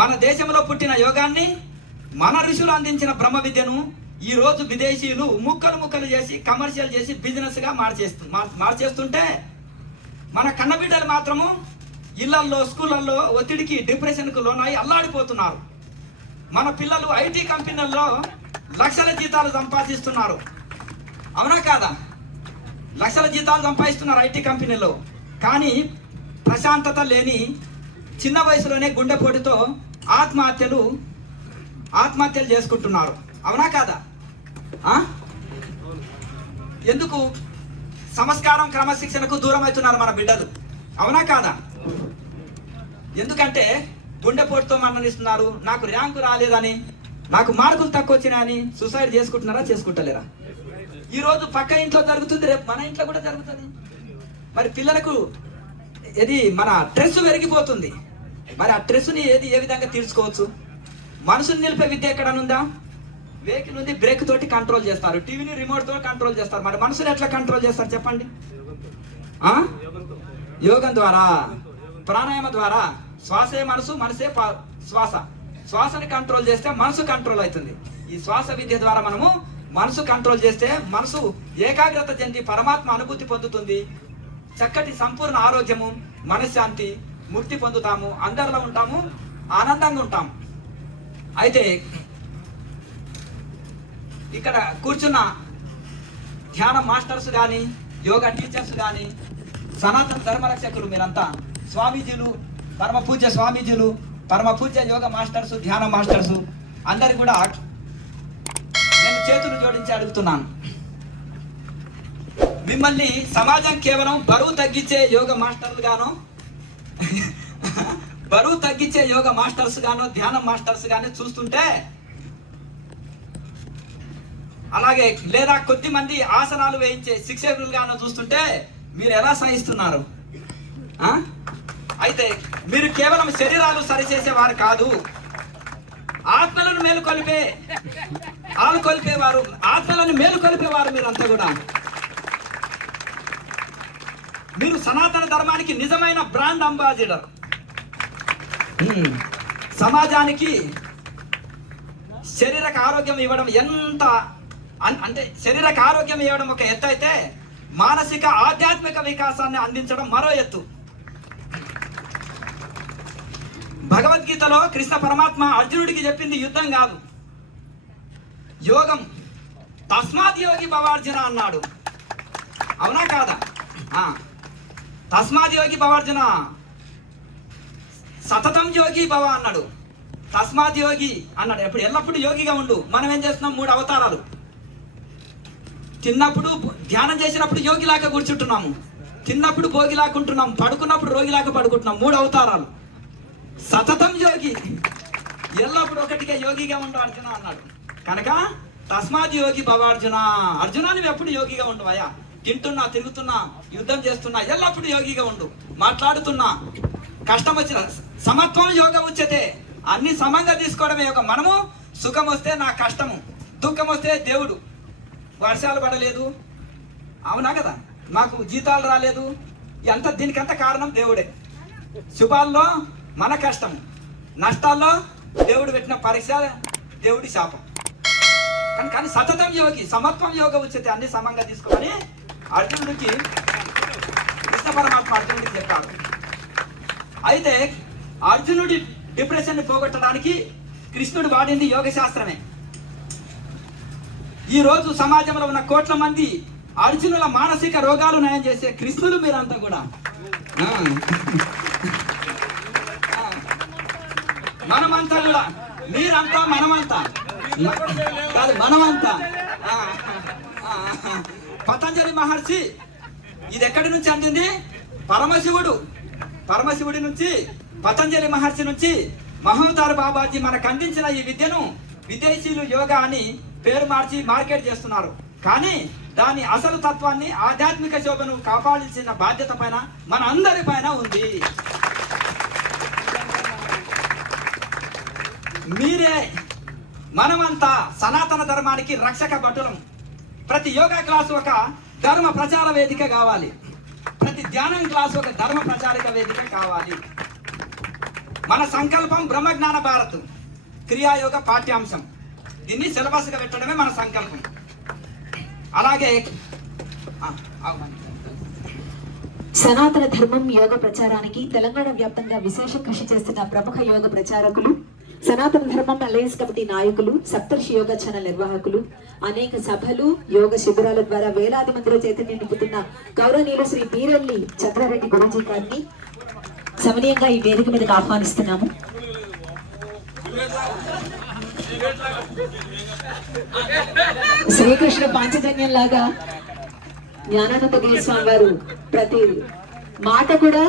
మన దేశంలో పుట్టిన యోగాన్ని, మన ఋషులు అందించిన బ్రహ్మ విద్యను ఈరోజు విదేశీయులు ముక్కలు చేసి కమర్షియల్ చేసి బిజినెస్ గా మార్చేస్తుంటే మన కన్నబిడ్డలు మాత్రము ఇళ్లల్లో, స్కూళ్ళల్లో ఒత్తిడికి, డిప్రెషన్కు లోనై అల్లాడిపోతున్నారు. మన పిల్లలు ఐటీ కంపెనీల్లో లక్షల జీతాలు సంపాదిస్తున్నారు, అవునా కాదా? లక్షల జీతాలు సంపాదిస్తున్నారు ఐటీ కంపెనీలో. కానీ ప్రశాంతత లేని చిన్న వయసులోనే గుండెపోటుతో ఆత్మహత్యలు చేసుకుంటున్నారు, అవునా కాదా? ఎందుకు? సంస్కారం క్రమశిక్షణకు దూరం అవుతున్నారు మన బిడ్డలు, అవునా కాదా? ఎందుకంటే గుండెపోటుతో మరణిస్తున్నారు. నాకు ర్యాంకు రాలేదని, నాకు మార్కులు తక్కువ వచ్చినాయని సూసైడ్ చేసుకుంటున్నారా, చేసుకుంటలేరా? ఈ రోజు పక్క ఇంట్లో జరుగుతుంది, రేపు మన ఇంట్లో కూడా జరుగుతుంది. మరి పిల్లలకు ఇది మన స్ట్రెస్ పెరిగిపోతుంది. మరి ఆ స్ట్రెస్ని ఏ విధంగా తీర్చుకోవచ్చు? మనసుని నిలిపే విద్య ఎక్కడనుందా? వెహికల్ ఉంది, బ్రేక్ తోటి కంట్రోల్ చేస్తారు, టీవీని రిమోట్ తో కంట్రోల్ చేస్తారు. మరి మనసుని ఎట్లా కంట్రోల్ చేస్తారు చెప్పండి? యోగం ద్వారా, ప్రాణాయామ ద్వారా. శ్వాసే మనసు, మనసే శ్వాస. శ్వాసని కంట్రోల్ చేస్తే మనసు కంట్రోల్ అవుతుంది. ఈ శ్వాస విద్య ద్వారా మనము మనసు కంట్రోల్ చేస్తే మనసు ఏకాగ్రత చెంది పరమాత్మ అనుభూతి పొందుతుంది. చక్కటి సంపూర్ణ ఆరోగ్యము, మనశ్శాంతి, ముక్తి పొందుతాము, అందరిలో ఉంటాము, ఆనందంగా ఉంటాము. అయితే ఇక్కడ కూర్చున్న ధ్యాన మాస్టర్స్ కానీ, యోగా టీచర్స్ కానీ, సనాతన ధర్మరక్షకులు మీరంతా, స్వామీజీలు, పరమ పూజ్య స్వామీజీలు, పరమ పూజ్య యోగ మాస్టర్స్, ధ్యాన మాస్టర్స్ అందరు కూడా నేను చేతులు జోడించి అడుగుతున్నాను, మిమ్మల్ని సమాజం కేవలం బరువు తగ్గించే యోగ మాస్టర్లు గానో బరువు తగ్గించే యోగ మాస్టర్స్ గానో ధ్యానం మాస్టర్స్ గానో చూస్తుంటే, అలాగే లేదా కొద్ది మంది ఆసనాలు వేయించే శిక్షకులు గానో చూస్తుంటే మీరు ఎలా సహిస్తున్నారు? అయితే మీరు కేవలం శరీరాలు సరిచేసేవారు కాదు, ఆత్మలను మేలుకొలిపేవారు, ఆత్మలను మేలుకొలిపేవారు మీరంతా కూడా. మీరు సనాతన ధర్మానికి నిజమైన బ్రాండ్ అంబాసిడర్. సమాజానికి శరీరక ఆరోగ్యం ఇవ్వడం ఎంత అంటే శరీరక ఆరోగ్యం ఇవ్వడం ఒక ఎత్తు అయితే, మానసిక ఆధ్యాత్మిక వికాసాన్ని అందించడం మరో ఎత్తు. భగవద్గీతలో కృష్ణ పరమాత్మ అర్జునుడికి చెప్పింది యుద్ధం కాదు, యోగం. తస్మాత్ యోగి భవార్జున అన్నాడు, అవునా కాదా? తస్మాత్ యోగి భవార్జున, సతతం యోగి భవ అన్నాడు, తస్మాత్ యోగి అన్నాడు. ఎప్పుడు ఎల్లప్పుడు యోగిగా ఉండు. మనం ఏం చేస్తున్నాం? 3 అవతారాలు. తిన్నప్పుడు ధ్యానం చేసినప్పుడు యోగిలాగా కూర్చుంటున్నాము, తిన్నప్పుడు భోగిలాగా ఉంటున్నాం, పడుకున్నప్పుడు రోగిలాగా పడుకుంటున్నాం. 3 అవతారాలు. సతతం యోగి, ఎల్లప్పుడు ఒకటిగా యోగిగా ఉండు అర్జున అన్నాడు. కనుక తస్మాత్ యోగి భవ అర్జున. అర్జున నువ్వు ఎప్పుడు యోగిగా ఉండవయ్యా? తింటున్నా, తిరుగుతున్నా, యుద్ధం చేస్తున్నా, ఎల్లప్పుడు యోగిగా ఉండు. మాట్లాడుతున్నా, కష్టం వచ్చిన సమత్వం యోగ ఉచ్యతే, అన్ని సమంగా తీసుకోవడమే యోగం. మనము సుఖం వస్తే నా కష్టము, దుఃఖం వస్తే దేవుడు, వర్షాలు పడలేదు, అవునా కదా, మాకు జీతాలు రాలేదు, ఎంత దీనికంత కారణం దేవుడే. శుభాల్లో మన కష్టము, నష్టాల్లో దేవుడు పెట్టిన పరీక్ష, దేవుడి శాపం. కానీ సతతం యోగి, సమత్వం యోగ ఉచ్యతే, అన్ని సమంగా తీసుకోమని అర్జునుడికి కృష్ణ పరమాత్మ అర్జునుడికి చెప్పాడు. అయితే అర్జునుడి డిప్రెషన్ ని పోగొట్టడానికి కృష్ణుడు వాడింది యోగ శాస్త్రమే. ఈ రోజు సమాజంలో ఉన్న కోట్ల మంది అర్జునుల మానసిక రోగాలు నయం చేసే కృష్ణులు మీరంతా కూడా. మనమంతా కూడా, మీరంతా మనమంతా కాదు, మనమంతా. పతంజలి మహర్షి ఇది ఎక్కడి నుంచి అందింది? పరమశివుడి నుంచి, పతంజలి మహర్షి నుంచి మహోతార్ బాబాజీ మనకు అందించిన ఈ విద్యను విదేశీయులు యోగా అని పేరు మార్చి మార్కెట్ చేస్తున్నారు. కానీ దాని అసలు తత్వాన్ని, ఆధ్యాత్మిక శోభను కాపాడాల్సిన బాధ్యత పైన మన అందరి పైన ఉంది. మీరే, మనమంతా సనాతన ధర్మానికి రక్షక భటులం. ప్రతి యోగా క్లాసు ఒక ధర్మ ప్రచార వేదిక కావాలి, ప్రతి ధ్యానం క్లాసు ఒక ధర్మ ప్రచారిక వేదిక కావాలి. మన సంకల్పం బ్రహ్మజ్ఞాన భారత్ క్రియాయోగ పాఠ్యాంశం, దీన్ని సిలబస్ గా పెట్టడమే మన సంకల్పం. అలాగే సనాతన ధర్మం యోగ ప్రచారానికి తెలంగాణ వ్యాప్తంగా విశేష కృషి చేస్తున్న ప్రముఖ యోగ ప్రచారకులు సనాతన ధర్మం అలయన్స్ కమిటీ నాయకులు, సప్తర్షి యోగా ఛానల్ నిర్వాహకులు, అనేక సభలు, యోగ శిబిరాల ద్వారా వేలాది మందిలో చైతన్యం నింపుతున్న గౌరవనీయులు శ్రీ బీరెల్లి చంద్రారెడ్డి గురూజీ గారిని సమనీయంగా ఈ వేదిక మీదకి ఆహ్వానిస్తున్నాము. శ్రీకృష్ణ పాంచజన్యం లాగా జ్ఞానానంద గిరి స్వామి వారు ప్రతి మాట కూడా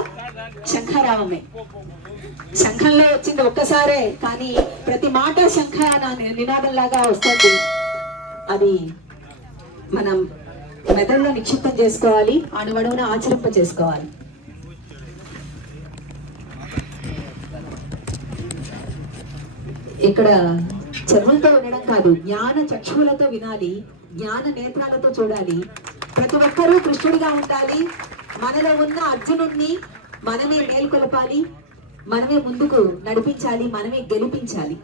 శంఖారావమే. శంఖంలో వచ్చింది ఒక్కసారే, కానీ ప్రతి మాట శంఖ నినాదం లాగా వస్తుంది. అది మనం మెదడులో నిక్షిప్తం చేసుకోవాలి, అణువణువున ఆచరింప చేసుకోవాలి. ఇక్కడ చెవులతో వినడం కాదు, జ్ఞాన చక్షువులతో వినాలి, జ్ఞాన నేత్రాలతో చూడాలి. ప్రతి ఒక్కరూ కృష్ణుడిగా ఉండాలి. మనలో ఉన్న అర్జునుడిని మనమే మేల్కొలపాలి, మనమే ముందుకు నడిపించాలి, మనమే గెలిపించాలి.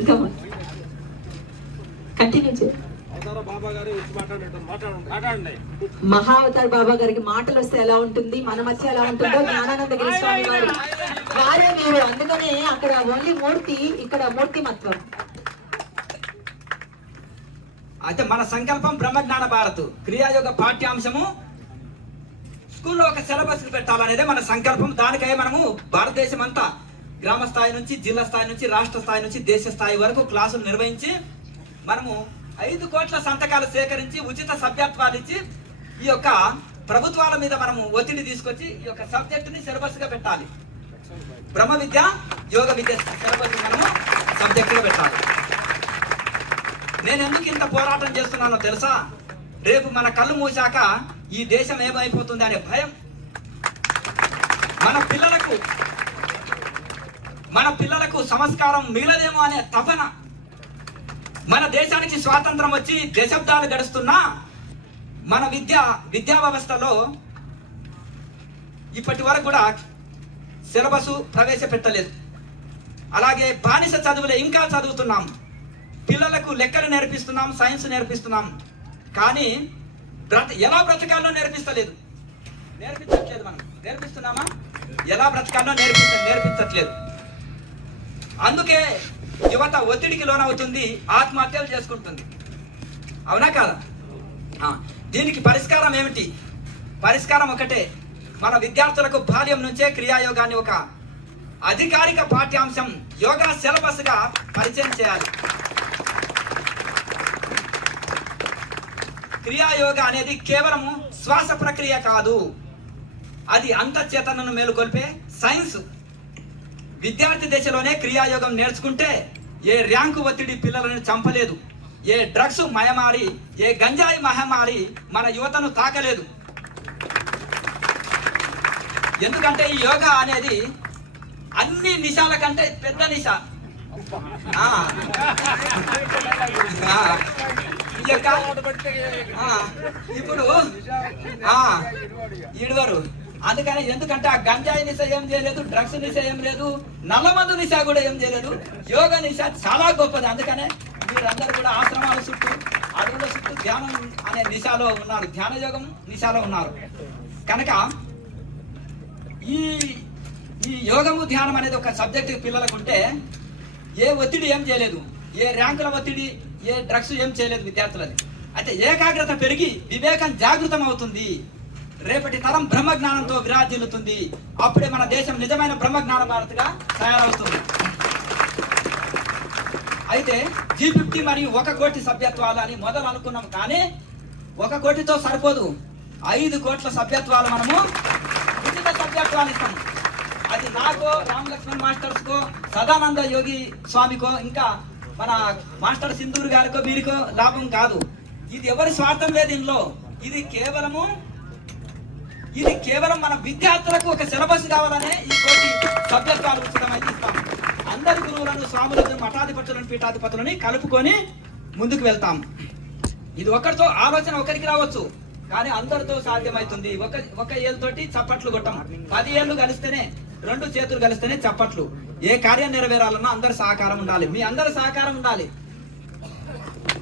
ఇంకా కంటిన్యూ చేయాలి. మహావతార్ బాబా గారికి మాటలు వస్తే ఎలా ఉంటుంది, మన మధ్య ఎలా ఉంటుందో జ్ఞానానంద గిరి స్వామి వారే మీరు. అందుకనే అక్కడ ఓన్లీ మూర్తి, ఇక్కడ మూర్తిమత్వం. అయితే మన సంకల్పం బ్రహ్మజ్ఞాన భారత్ క్రియాయోగ పాఠ్యాంశము స్కూల్లో ఒక సిలబస్ పెట్టాలనేదే మన సంకల్పం. దానికై మనము భారతదేశం అంతా గ్రామ స్థాయి నుంచి, జిల్లా స్థాయి నుంచి, రాష్ట్ర స్థాయి నుంచి, దేశ స్థాయి వరకు క్లాసులు నిర్వహించి మనము 5 కోట్ల సంతకాలు సేకరించి ఉచిత సభ్యత్వాలు ఇచ్చి ఈ యొక్క ప్రభుత్వాల మీద మనము ఒత్తిడి తీసుకొచ్చి ఈ యొక్క సబ్జెక్టుని సిలబస్ గా పెట్టాలి. బ్రహ్మ విద్య, యోగ విద్య సిలబస్ మనము సబ్జెక్టుగా పెట్టాలి. నేను ఎందుకు ఇంత పోరాటం చేస్తున్నానో తెలుసా? రేపు మన కళ్ళు మూసాక ఈ దేశం ఏమైపోతుంది అనే భయం. మన పిల్లలకు సంస్కారం మిగలదేమో అనే తపన. మన దేశానికి స్వాతంత్రం వచ్చి దశాబ్దాలు గడుస్తున్నా మన విద్యా వ్యవస్థలో ఇప్పటి వరకు కూడా సిలబస్ ప్రవేశపెట్టలేదు. అలాగే బానిస చదువులే ఇంకా చదువుతున్నాం. పిల్లలకు లెక్కలు నేర్పిస్తున్నాం, సైన్స్ నేర్పిస్తున్నాం, కానీ ఎలా బ్రతకాలో నేర్పించట్లేదు. మనం నేర్పిస్తున్నామా? ఎలా బ్రతకాలో నేర్పించట్లేదు. అందుకే యువత ఒత్తిడికి లోనవుతుంది, ఆత్మహత్యలు చేసుకుంటుంది. అవునా కాదా? దీనికి పరిష్కారం ఏమిటి? పరిష్కారం ఒకటే. మన విద్యార్థులకు బాల్యం నుంచే క్రియాయోగాన్ని ఒక అధికారిక పాఠ్యాంశం, యోగా సిలబస్ గా పరిచయం చేయాలి. క్రియాయోగా అనేది కేవలం శ్వాస ప్రక్రియ కాదు, అది అంతఃచేతనను మేలుకొల్పే సైన్స్. విద్యార్థి దశలోనే క్రియాయోగం నేర్చుకుంటే ఏ ర్యాంకు ఒత్తిడి పిల్లలను చంపలేదు, ఏ డ్రగ్స్ మహమ్మారి, ఏ గంజాయి మహమ్మారి మన యువతను తాకలేదు. ఎందుకంటే ఈ యోగా అనేది అన్ని నిశాల కంటే పెద్ద నిశ. ఇప్పుడు ఈడవరు. అందుకని ఎందుకంటే ఆ గంజాయి నిశ ఏం చేయలేదు, డ్రగ్స్ నిశ ఏం లేదు, నల్లమందు నిశ కూడా ఏం చేయలేదు. యోగ నిశ చాలా గొప్పది. అందుకనే మీరందరూ కూడా ఆశ్రమాల చుట్టూ, అడవుల చుట్టూ ధ్యానం అనే నిశలో ఉన్నారు, ధ్యాన యోగం నిశలో ఉన్నారు. కనుక ఈ యోగము ధ్యానం అనేది ఒక సబ్జెక్ట్ పిల్లలకు ఉంటే ఏ ఒత్తిడి ఏం చేయలేదు, ఏ ర్యాంకుల ఒత్తిడి, ఏ డ్రగ్స్ ఏం చేయలేదు విద్యార్థులని. అయితే ఏకాగ్రత పెరిగి వివేకం జాగృతం అవుతుంది. రేపటి తరం బ్రహ్మజ్ఞానంతో విరాజిల్లుతుంది. అప్పుడే మన దేశం నిజమైన బ్రహ్మజ్ఞాన భారత్గా తయారవుతుంది. అయితే G50 మరియు 1 కోటి సభ్యత్వాలు అని మొదలు అనుకున్నాం, కానీ 1 కోటితో సరిపోదు. 5 కోట్ల సభ్యత్వాలు మనము ఉచిత సభ్యత్వాలు ఇస్తాం. అది నాకో, రామ్ లక్ష్మణ్ మాస్టర్స్ కో, సదానంద యోగి స్వామికో, ఇంకా మన మాస్టర్ సింధూర్ గారికో వీరికో లాభం కాదు. ఇది ఎవరి స్వార్థం లేదు ఇందులో. ఇది కేవలం మన విద్యార్థులకు ఒక సిలబస్ కావాలనే ఈ కోటి సభ్యత్వాలు ఉచితమైతే ఇస్తాం. అందరి గురువులను, స్వాములను, మఠాధిపతులను, పీఠాధిపతులని కలుపుకొని ముందుకు వెళ్తాం. ఇది ఒకరితో ఆలోచన ఒకరికి రావచ్చు, కానీ అందరితో సాధ్యమవుతుంది. ఒక ఏళ్ళతోటి చప్పట్లు కొట్టం. 10 ఏళ్ళు కలిస్తేనే, 2 చేతులు కలిస్తేనే చప్పట్లు. ఏ కార్యం నెరవేరాలన్నా అందరి సహకారం ఉండాలి, మీ అందరి సహకారం ఉండాలి.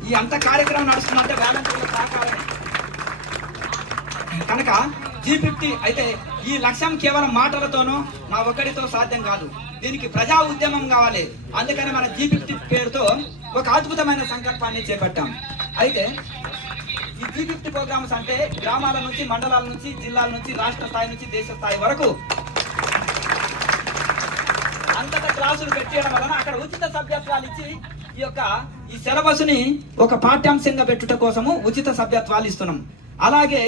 ఈ అంత కార్యక్రమం నడుస్తుందంటే వాలంటీర్ల సహకారమే. కనుక G50 అయితే ఈ లక్ష్యం కేవలం మాటలతోనో నా ఒక్కడితో సాధ్యం కాదు. దీనికి ప్రజా ఉద్యమం కావాలి. అందుకని మన G50 పేరుతో ఒక అద్భుతమైన సంకల్పాన్ని చేపట్టాం. అయితే ఈ G50 ప్రోగ్రామ్స్ అంటే గ్రామాల నుంచి, మండలాల నుంచి, జిల్లాల నుంచి, రాష్ట్ర స్థాయి నుంచి దేశ స్థాయి వరకు అంతటా క్లాసులు పెట్టేయడం వలన అక్కడ ఉచిత సభ్యత్వాలు ఇచ్చి ఈ సిలబస్ ని ఒక పాఠ్యాంశంగా పెట్టుట కోసము ఉచిత సభ్యత్వాలు ఇస్తున్నాం. అలాగే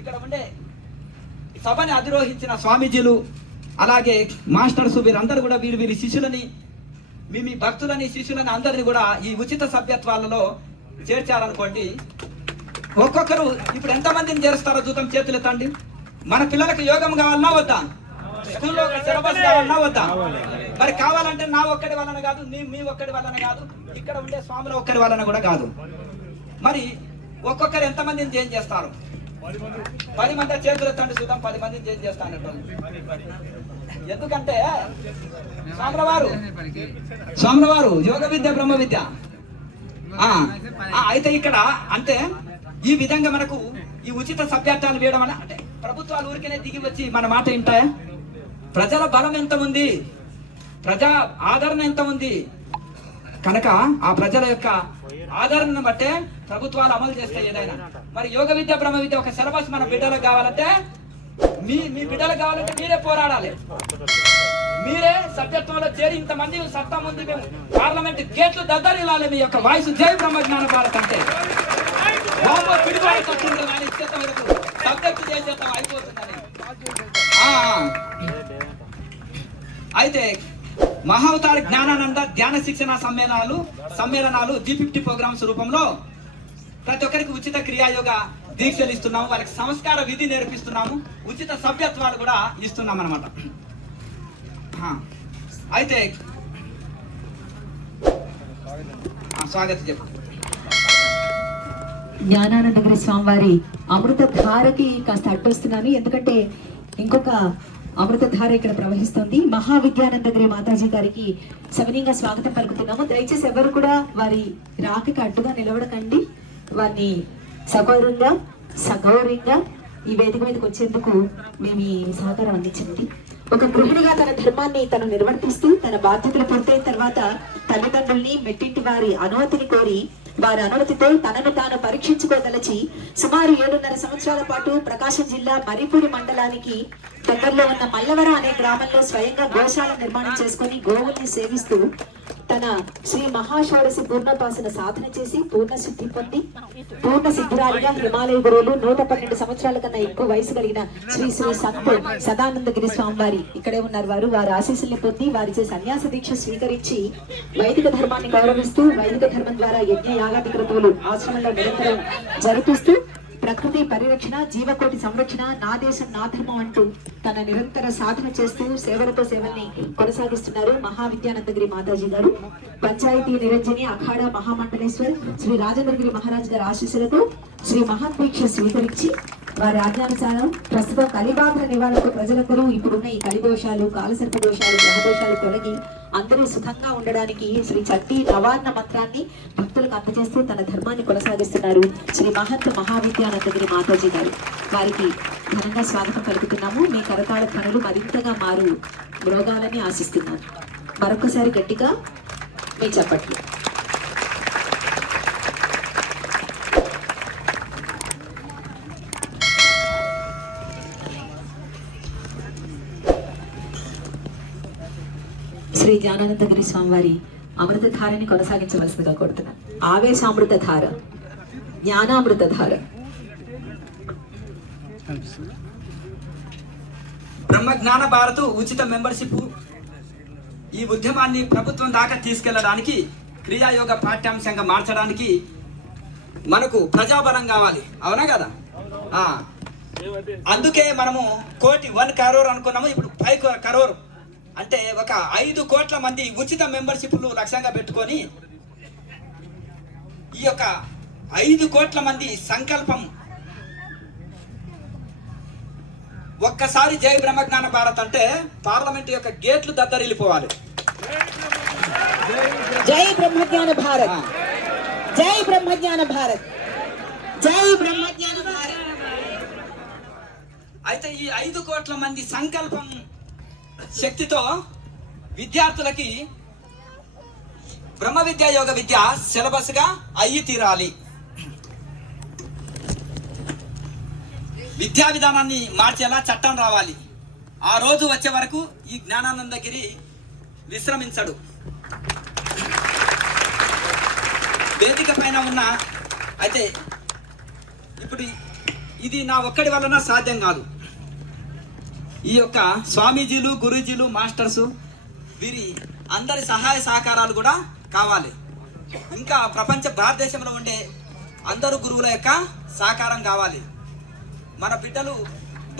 ఇక్కడ ఉండే సభని అధిరోహించిన స్వామీజీలు, అలాగే మాస్టర్స్, వీరందరూ కూడా వీరి శిష్యులని, మీ భక్తులని, శిష్యులని అందరినీ కూడా ఈ ఉచిత సభ్యత్వాలలో చేర్చారనుకోండి. ఒక్కొక్కరు ఇప్పుడు ఎంతమందిని చేరుస్తారో చూద్దాం, చేతులు ఎత్తండి. మన పిల్లలకు యోగం కావాలన్నా వద్దా? స్కూల్లో సిలబస్ కావాలన్నా వద్దా? మరి కావాలంటే నా ఒక్కడి వలన కాదు, మీ ఒక్కడి వలన కాదు, ఇక్కడ ఉండే స్వాముల ఒక్కడి వలన కూడా కాదు. మరి ఒక్కొక్కరు ఎంతమందిని చేంజ్ చేస్తారు? 10 మంది చేతులు ఎత్తండి చూద్దాం, 10 మందిని చేంజ్ చేస్తాను. ఎందుకంటే స్వాముల వారు యోగ విద్య, బ్రహ్మ విద్య. అయితే ఇక్కడ అంటే ఈ విధంగా మనకు ఈ ఉచిత సభ్యత్వాలు వేయడం వల్ల అంటే ప్రభుత్వాలు ఊరికనే దిగి వచ్చి మన మాట వింటాయా? ప్రజల బలం ఎంత ఉంది, ప్రజా ఆదరణ ఎంత ఉంది కనుక ఆ ప్రజల యొక్క ఆదరణను బట్టే ప్రభుత్వాలు అమలు చేస్తాయి ఏదైనా. మరి యోగ విద్య, బ్రహ్మ విద్య ఒక సిలబస్ మన బిడ్డలకు కావాలంటే, మీ బిడ్డలకు కావాలంటే మీరే పోరాడాలి. మీరే సభ్యత్వంలో చేరి ఇంతమంది సత్తా ఉంది, మేము పార్లమెంట్ గేట్లు దద్దరిల్లాలి. మీ యొక్క వాయిస్ జై బ్రహ్మజ్ఞాన భారత్ అంటే సబ్జెక్ట్ చేసేస్తాం అయిపోతుందని. అయితే మహావతార జ్ఞానానంద ధ్యాన శిక్షణ సమ్మేళనాలు G50 ప్రోగ్రామ్స్ రూపంలో ప్రతి ఒక్కరికి ఉచిత క్రియాయోగ దీక్షలు ఇస్తున్నాము, వాళ్ళకి సంస్కార విధి నేర్పిస్తున్నాము, ఉచిత సభ్యత్వాలు కూడా ఇస్తున్నాం అన్నమాట. అయితే స్వాగతం చెప్పు. జ్ఞానానందగిరి స్వామివారి అమృత ధారకి కాస్త అడ్డొస్తున్నాను, ఎందుకంటే ఇంకొక అమృత ధార ఇక్కడ ప్రవహిస్తుంది. మహావిద్యానందగిరి మాతాజీ గారికి సవినీయంగా స్వాగతం పలుకుతున్నాము. దయచేసి ఎవరు కూడా వారి రాకకి అడ్డుగా నిలబడకండి. వారిని సగౌరవంగా ఈ వేదిక మీదకి వచ్చేందుకు మేము ఈ సహకారం అందించండి. ఒక గృహిణిగా తన ధర్మాన్ని తను నిర్వర్తిస్తూ తన బాధ్యతలు పూర్తయిన తర్వాత తల్లిదండ్రుల్ని, మెట్టింటి వారి అనుమతిని కోరి వారి అనుమతితో తనను తాను పరీక్షించుకోదలచి సుమారు 7.5 సంవత్సరాల పాటు ప్రకాశం జిల్లా మరిపూడి మండలానికి దగ్గరలో ఉన్న మల్లవర అనే గ్రామంలో స్వయంగా గోశాల నిర్మాణం చేసుకుని గోవుల్ని సేవిస్తూ తన శ్రీ మహాషోడశి పూర్ణోపాసన సాధన చేసి పూర్ణ సిద్ధి పొంది పూర్ణ సిద్ధిరాలిగా హిమాలయ గురువులు 112 సంవత్సరాల కన్నా ఎక్కువ వయసు కలిగిన శ్రీ సంత్ సదానందగిరి స్వామి వారి ఇక్కడే ఉన్నారు. వారి ఆశీస్సుల్ని పొంది వారిచే సన్యాస దీక్ష స్వీకరించి వైదిక ధర్మాన్ని గౌరవిస్తూ వైదిక ధర్మం ద్వారా యజ్ఞ యాగాది క్రతువులు ఆశ్రమంలో నిరంతరం జరిపిస్తూ ప్రకృతి పరిరక్షణ, జీవకోటి సంరక్షణ, నా దేశం నా ధర్మం అంటూ తన నిరంతర సాధన చేస్తూ సేవలతో సేవల్ని కొనసాగిస్తున్నారు మహావిద్యానందగిరి మాతాజీ గారు. పంచాయతీ నిరంజని అఖాడా మహామండలేశ్వర్ శ్రీ రాజేంద్రగిరి మహారాజ్ గారి ఆశీస్సులతో శ్రీ మహాదీక్ష స్వీకరించి వారి ఆజ్ఞానుసారం ప్రస్తుతం కలిబాధ నివారణకు ప్రజలందరూ ఇప్పుడున్న ఈ కలిదోషాలు, కాలసర్ప దోషాలు, గ్రహదోషాలు తొలగి అందరూ సుఖంగా ఉండడానికి శ్రీ చట్టి నవార్ణ మంత్రాన్ని భక్తులకు అందజేస్తూ తన ధర్మాన్ని కొనసాగిస్తున్నారు శ్రీ మహంత మహావిద్యానందగిరి మాతాజీ గారు. వారికి ఘనంగా స్వాగతం పలుకుతున్నాము. మీ కరతాళ ధ్వనులు మరింతగా మ్రోగాలని ఆశిస్తున్నాను. మరొకసారి గట్టిగా మీ చప్పట్లు. శ్రీ జ్ఞానానందగిరి స్వామివారి అమృత ధారని కొనసాగించవలసిందిగా కోరుతున్నాను. ఆవేశామృత ధార, జ్ఞానామృత ధార. బ్రహ్మ జ్ఞాన భారత్ ఉచిత మెంబర్షిప్ ఈ ఉద్యమాన్ని ప్రభుత్వం దాకా తీసుకెళ్లడానికి, క్రియాయోగ పాఠ్యాంశంగా మార్చడానికి మనకు ప్రజాబలం కావాలి, అవునా కదా? అందుకే మనము 1 కరోర్ అనుకున్నాము, ఇప్పుడు 5 కరోర్ అంటే ఒక 5 కోట్ల మంది ఉచిత మెంబర్షిప్లు లక్ష్యంగా పెట్టుకొని ఈ యొక్క 5 కోట్ల మంది సంకల్పం ఒక్కసారి జై బ్రహ్మజ్ఞాన భారత్ అంటే పార్లమెంట్ యొక్క గేట్లు దద్దరిల్లిపోవాలి. జై బ్రహ్మజ్ఞాన భారత్, జై బ్రహ్మజ్ఞాన భారత్, జై బ్రహ్మజ్ఞాన భారత్. అయితే ఈ 5 కోట్ల మంది సంకల్పం శక్తితో విద్యార్థులకి బ్రహ్మ విద్యా యోగ విద్య సిలబస్ గా అయ్యి తీరాలి. విద్యా విధానాన్ని మార్చేలా చట్టం రావాలి. ఆ రోజు వచ్చే వరకు ఈ జ్ఞానానందగిరి విశ్రమించడు. వేదిక పైన ఉన్న అయితే ఇప్పుడు ఇది నా ఒక్కడి వలన సాధ్యం కాదు. ఈ యొక్క స్వామీజీలు, గురూజీలు, మాస్టర్సు వీరి అందరి సహాయ సహకారాలు కూడా కావాలి. ఇంకా భారతదేశంలో ఉండే అందరు గురువుల యొక్క సహకారం కావాలి. మన బిడ్డలు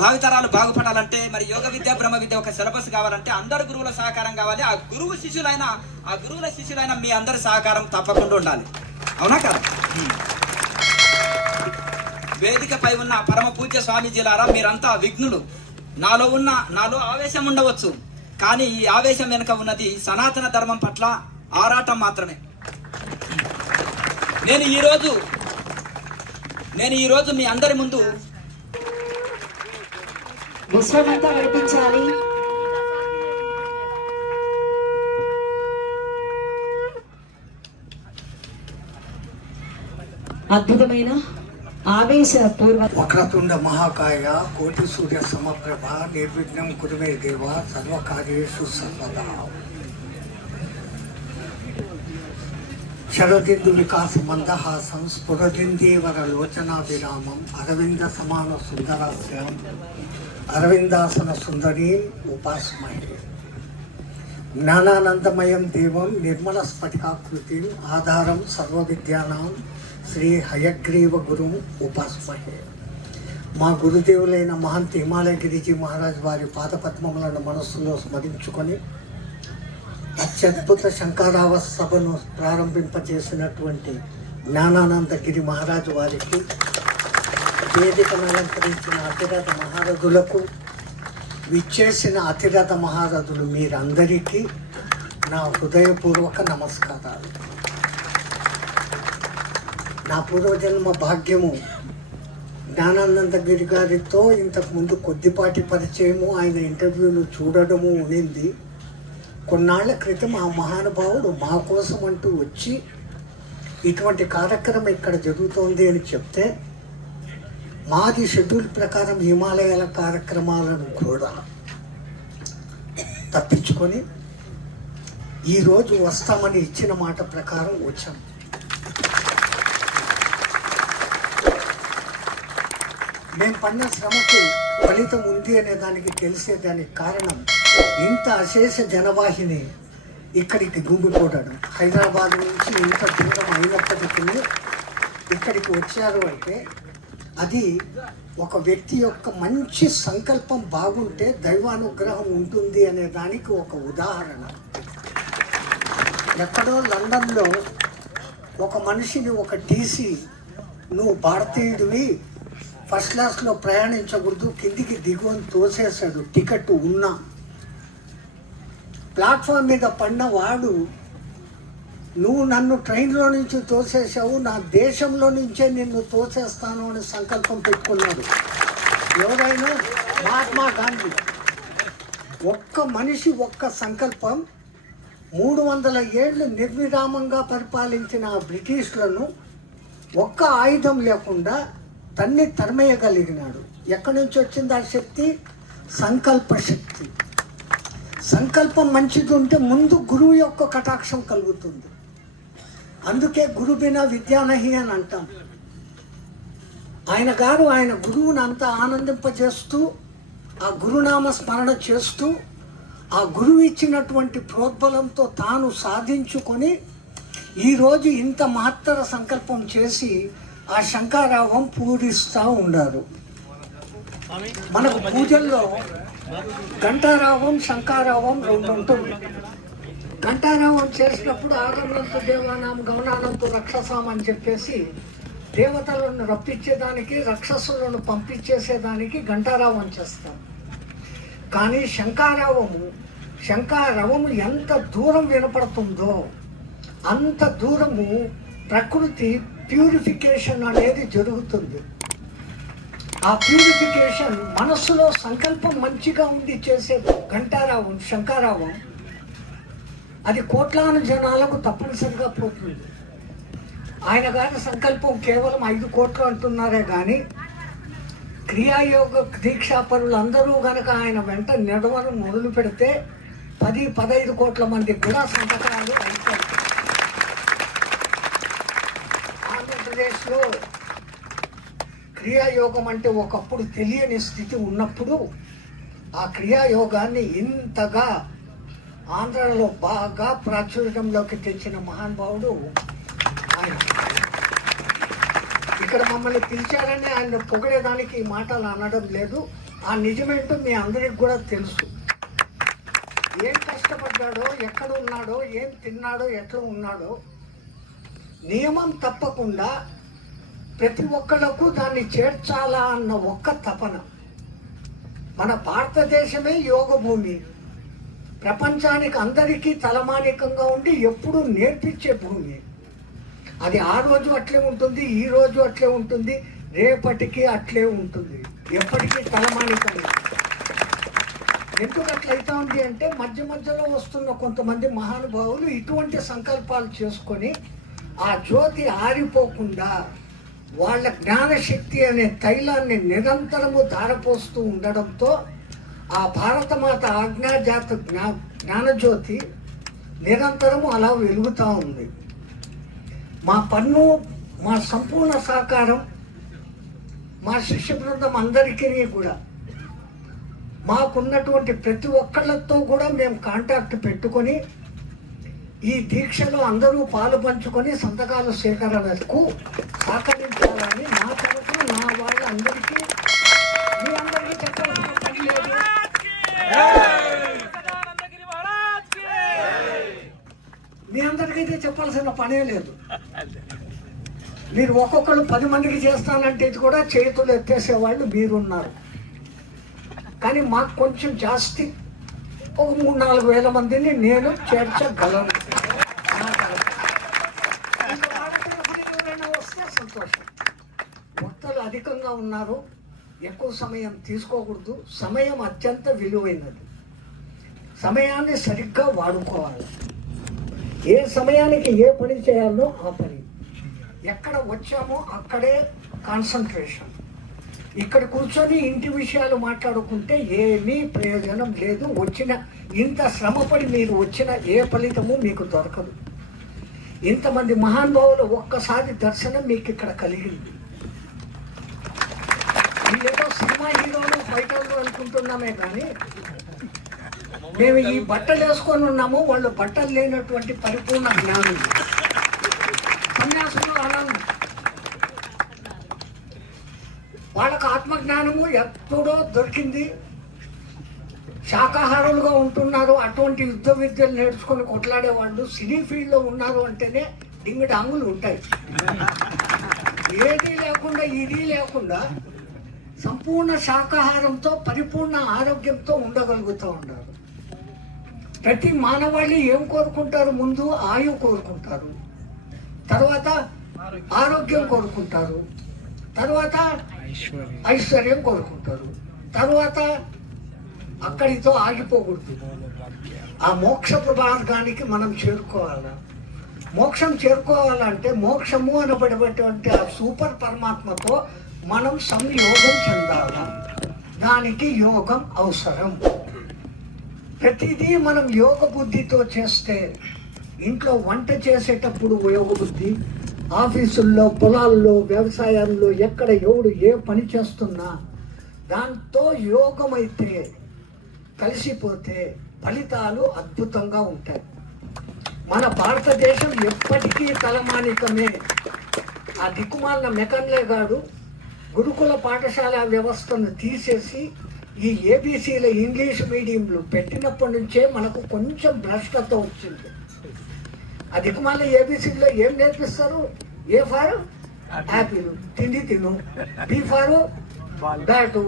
భావితరాలు బాగుపడాలంటే మరి యోగ విద్య, బ్రహ్మ విద్య ఒక సిలబస్ కావాలంటే అందరు గురువుల సహకారం కావాలి. ఆ గురువుల శిష్యులైన మీ అందరి సహకారం తప్పకుండా ఉండాలి. అవునా కదా? వేదికపై ఉన్న పరమ పూజ్య స్వామీజీలారా, మీరంతా విఘ్నులు. నాలో ఆవేశం ఉండవచ్చు, కానీ ఈ ఆవేశం వెనుక ఉన్నది సనాతన ధర్మం పట్ల ఆరాటం మాత్రమే. నేను ఈరోజు మీ అందరి ముందు విశ్వమంతా వినిపించాలి. అద్భుతమైన ఆవేశపూర్వ వక్రతుండ మహాకాయ కోటి సూర్య సమప్రభ నిర్విఘ్నం కురుమే దేవ సర్వకార్యేషు సర్వదా. శరదిందు వికాస మందహాసం స్ఫురదిందేవర లోచనాభిరామం అరవింద సమాన సుందరాస్యం అరవిందాసన సుందరీం ఉపాస్మహే. జ్ఞానానందమయం దేవం నిర్మల స్ఫటికాకృతిం ఆధారం సర్వ విద్యానాం శ్రీ హయగ్రీవ గురుం ఉపాస్మహే. మా గురుదేవులైన మహంత్ హిమాలయ గిరిజీ మహారాజ్ వారి పాదపద్మములను మనస్సులో స్మరించుకొని అత్యద్భుత శంకరావ సభను ప్రారంభింపజేసినటువంటి జ్ఞానానందగిరి మహారాజు వారికి, వేదికను అలంకరించిన అతిరథ మహారథులకు, విచ్చేసిన అతిరథ మహారథులు మీరందరికీ నా హృదయపూర్వక నమస్కారాలు. నా పూర్వజన్మ భాగ్యము జ్ఞానానందగిరి గారితో ఇంతకుముందు కొద్దిపాటి పరిచయము, ఆయన ఇంటర్వ్యూలు చూడడము ఉండింది. కొన్నాళ్ల క్రితం ఆ మహానుభావుడు మా కోసం అంటూ వచ్చి ఇటువంటి కార్యక్రమం ఇక్కడ జరుగుతోంది అని చెప్తే మాది షెడ్యూల్ ప్రకారం హిమాలయాల కార్యక్రమాలను కూడా తప్పించుకొని ఈరోజు వస్తామని ఇచ్చిన మాట ప్రకారం వచ్చాం. మేము పడిన శ్రమకు ఫలితం ఉంది అనే దానికి తెలిసేదానికి కారణం ఇంత అశేష జనవాహిని ఇక్కడికి గుమికూడడం. హైదరాబాద్ నుంచి ఇంత దూరం అయినప్పటికీ ఇక్కడికి వచ్చారు అంటే అది ఒక వ్యక్తి యొక్క మంచి సంకల్పం బాగుంటే దైవానుగ్రహం ఉంటుంది అనే దానికి ఒక ఉదాహరణ. ఎక్కడో లండన్లో ఒక మనిషిని ఒక టీసీ, నువ్వు భారతీయుడివి, ఫస్ట్ క్లాస్లో ప్రయాణించకూడదు, కిందికి దిగువని తోసేశాడు. టికెట్ ఉన్నా ప్లాట్ఫామ్ మీద పడిన వాడు, నువ్వు నన్ను ట్రైన్లో నుంచి తోసేసావు, నా దేశంలో నుంచే నిన్ను తోసేస్తాను అని సంకల్పం పెట్టుకున్నాడు. ఎవరైనా మహాత్మా గాంధీ. ఒక్క మనిషి ఒక్క సంకల్పం 300 ఏళ్ళు నిర్విరామంగా పరిపాలించిన ఆ బ్రిటిష్లను ఒక్క ఆయుధం లేకుండా తరిమేయగలిగినాడు. ఎక్కడి నుంచి వచ్చింది ఆ శక్తి? సంకల్ప శక్తి. సంకల్పం మంచిది ఉంటే ముందు గురువు యొక్క కటాక్షం కలుగుతుంది. అందుకే గురు బినా విద్యానహి అని అంటాం. ఆయన గురువుని అంతా ఆనందింపజేస్తూ, ఆ గురునామ స్మరణ చేస్తూ, ఆ గురువు ఇచ్చినటువంటి ప్రోద్బలంతో తాను సాధించుకొని ఈరోజు ఇంత మహత్తర సంకల్పం చేసి ఆ శంకారావం పూరిస్తూ ఉన్నారు. మనకు పూజల్లో ఘంటారావం, శంకారావం 2 ఉంటుంది. ఘంటారావం చేసినప్పుడు ఆగమంతు దేవానాం గమనానంతు రక్షసాం అని చెప్పేసి దేవతలను రప్పించేదానికి, రాక్షసులను పంపించేసేదానికి ఘంటారావం చేస్తాం. కానీ శంకారావము ఎంత దూరం వినపడుతుందో అంత దూరము ప్రకృతి ప్యూరిఫికేషన్ అనేది జరుగుతుంది. ఆ ప్యూరిఫికేషన్ మనస్సులో సంకల్పం మంచిగా ఉండి చేసే ఘంటారావం శంకారావం అది కోట్లాను జనాలకు తప్పనిసరిగా పోతుంది. ఆయన గారి సంకల్పం కేవలం 5 కోట్లు అంటున్నారే కానీ క్రియాయోగ దీక్షాపరులు అందరూ గనక ఆయన వెంట నడవడం మొదలు పెడితే 10-15 కోట్ల మంది కూడా సంతకాలు అయిపోతాయి. ఆంధ్రప్రదేశ్లో క్రియాయోగం అంటే ఒకప్పుడు తెలియని స్థితి ఉన్నప్పుడు ఆ క్రియాయోగాన్ని ఇంతగా ఆంధ్రలో బాగా ప్రాచుర్యంలోకి తెచ్చిన మహానుభావుడు ఆయన. ఇక్కడ మమ్మల్ని పిలిచారని ఆయన పొగిడేదానికి ఈ మాటలు అనడం లేదు. ఆ నిజమేంటో మీ అందరికి కూడా తెలుసు. ఏం కష్టపడ్డాడో, ఎక్కడ ఉన్నాడో, ఏం తిన్నాడో, ఎట్లా ఉన్నాడో నియమం తప్పకుండా ప్రతి ఒక్కళ్ళకు దాన్ని చేర్చాలా అన్న ఒక్క తపన. మన భారతదేశమే యోగ భూమి, ప్రపంచానికి అందరికీ తలమానికంగా ఉండి ఎప్పుడూ నేర్పించే భూమి. అది ఆ రోజు అట్లే ఉంటుంది, ఈ రోజు అట్లే ఉంటుంది, రేపటికి అట్లే ఉంటుంది, ఎప్పటికీ తలమానికంగా. ఎందుకు అట్లయితా ఉంది అంటే మధ్య మధ్యలో వస్తున్న కొంతమంది మహానుభావులు ఇటువంటి సంకల్పాలు చేసుకొని ఆ జ్యోతి ఆరిపోకుండా వాళ్ళ జ్ఞానశక్తి అనే తైలాన్ని నిరంతరము ధారపోస్తూ ఉండడంతో ఆ భారతమాత ఆజ్ఞాజాత జ్ఞానజ్యోతి నిరంతరము అలా వెలుగుతూ ఉంది. మా పన్ను, మా సంపూర్ణ సహకారం మా శిష్య బృందం అందరికీ కూడా మాకున్నటువంటి ప్రతి ఒక్కళ్ళతో కూడా మేము కాంటాక్ట్ పెట్టుకొని ఈ దీక్షలో అందరూ పాలు పంచుకొని సంతకాల సేకరణకు సహకరించాలని నా తరఫున నా వాళ్ళందరికీ మీ అందరికీ చెప్పాల్సిన పని లేదు. మీ అందరికైతే చెప్పాల్సిన పనే లేదు. మీరు ఒక్కొక్కరు 10 మందికి చేస్తానంటే ఇది కూడా చేతులు ఎత్తేసేవాళ్ళు మీరున్నారు. కానీ మాకు కొంచెం జాస్తి ఒక 3-4 వేల మందిని నేను చేర్చగలను. వస్తే సంతోషం. భక్తులు అధికంగా ఉన్నారు, ఎక్కువ సమయం తీసుకోకూడదు. సమయం అత్యంత విలువైనది. సమయాన్ని సరిగ్గా వాడుకోవాలి. ఏ సమయానికి ఏ పని చేయాలో ఆ పని. ఎక్కడ వచ్చామో అక్కడే కాన్సన్ట్రేషన్. ఇక్కడ కూర్చొని ఇంటి విషయాలు మాట్లాడుకుంటే ఏమీ ప్రయోజనం లేదు. వచ్చిన ఇంత శ్రమపడి మీరు వచ్చిన ఏ ఫలితము మీకు దొరకదు. ఇంతమంది మహానుభావులు ఒక్కసారి దర్శనం మీకు ఇక్కడ కలిగింది. మీరేదో సినిమా హీరోలు ఫైటర్లు అనుకుంటున్నామే కానీ మేము ఈ బట్టలు వేసుకొని ఉన్నాము, వాళ్ళు బట్టలు లేనటువంటి పరిపూర్ణ జ్ఞానం. సన్యాసులు అలా వాళ్ళకు ఆత్మజ్ఞానము ఎప్పుడో దొరికింది. శాకాహారులుగా ఉంటున్నారు. అటువంటి యుద్ధ విద్యలు నేర్చుకొని కొట్లాడేవాళ్ళు సినీ ఫీల్డ్లో ఉన్నారు అంటేనే డింగి డాంగులు ఉంటాయి. ఏది లేకుండా ఇది లేకుండా సంపూర్ణ శాకాహారంతో పరిపూర్ణ ఆరోగ్యంతో ఉండగలుగుతూ ఉన్నారు. ప్రతి మానవాళి ఏం కోరుకుంటారు? ముందు ఆయు కోరుకుంటారు, తర్వాత ఆరోగ్యం కోరుకుంటారు, తర్వాత ఐశ్వర్యం కోరుకుంటారు, తర్వాత అక్కడితో ఆగిపోకూడదు. ఆ మోక్ష మార్గానికి మనం చేరుకోవాలి. మోక్షం చేరుకోవాలంటే మోక్షము అనబడేటువంటి ఆ సూపర్ పరమాత్మతో మనం సంయోగం చెందాలి. దానికి యోగం అవసరం. ప్రతిదీ మనం యోగ బుద్ధితో చేస్తే, ఇంట్లో వంట చేసేటప్పుడు యోగ బుద్ధి, ఆఫీసుల్లో, పొలాల్లో, వ్యవసాయంలో ఎక్కడ ఎవడు ఏ పని చేస్తున్నా దాంతో యోగమైతే కలిసిపోతే ఫలితాలు అద్భుతంగా ఉంటాయి. మన భారతదేశం ఎప్పటికీ తలమానికమే. ఆ దిక్కుమాలిన మెకన్లే గాడు గురుకుల పాఠశాల వ్యవస్థను తీసేసి ఈ ఏబీసీల ఇంగ్లీష్ మీడియంలు పెట్టినప్పటి నుంచే మనకు కొంచెం భ్రష్టత వచ్చింది. ఆ దిక్కుమాలిన ఏబీసీలో ఏం నేర్పిస్తారు? ఏ ఫారు యాపిల్, తిండి తిను. బి ఫారు బ్యాటు,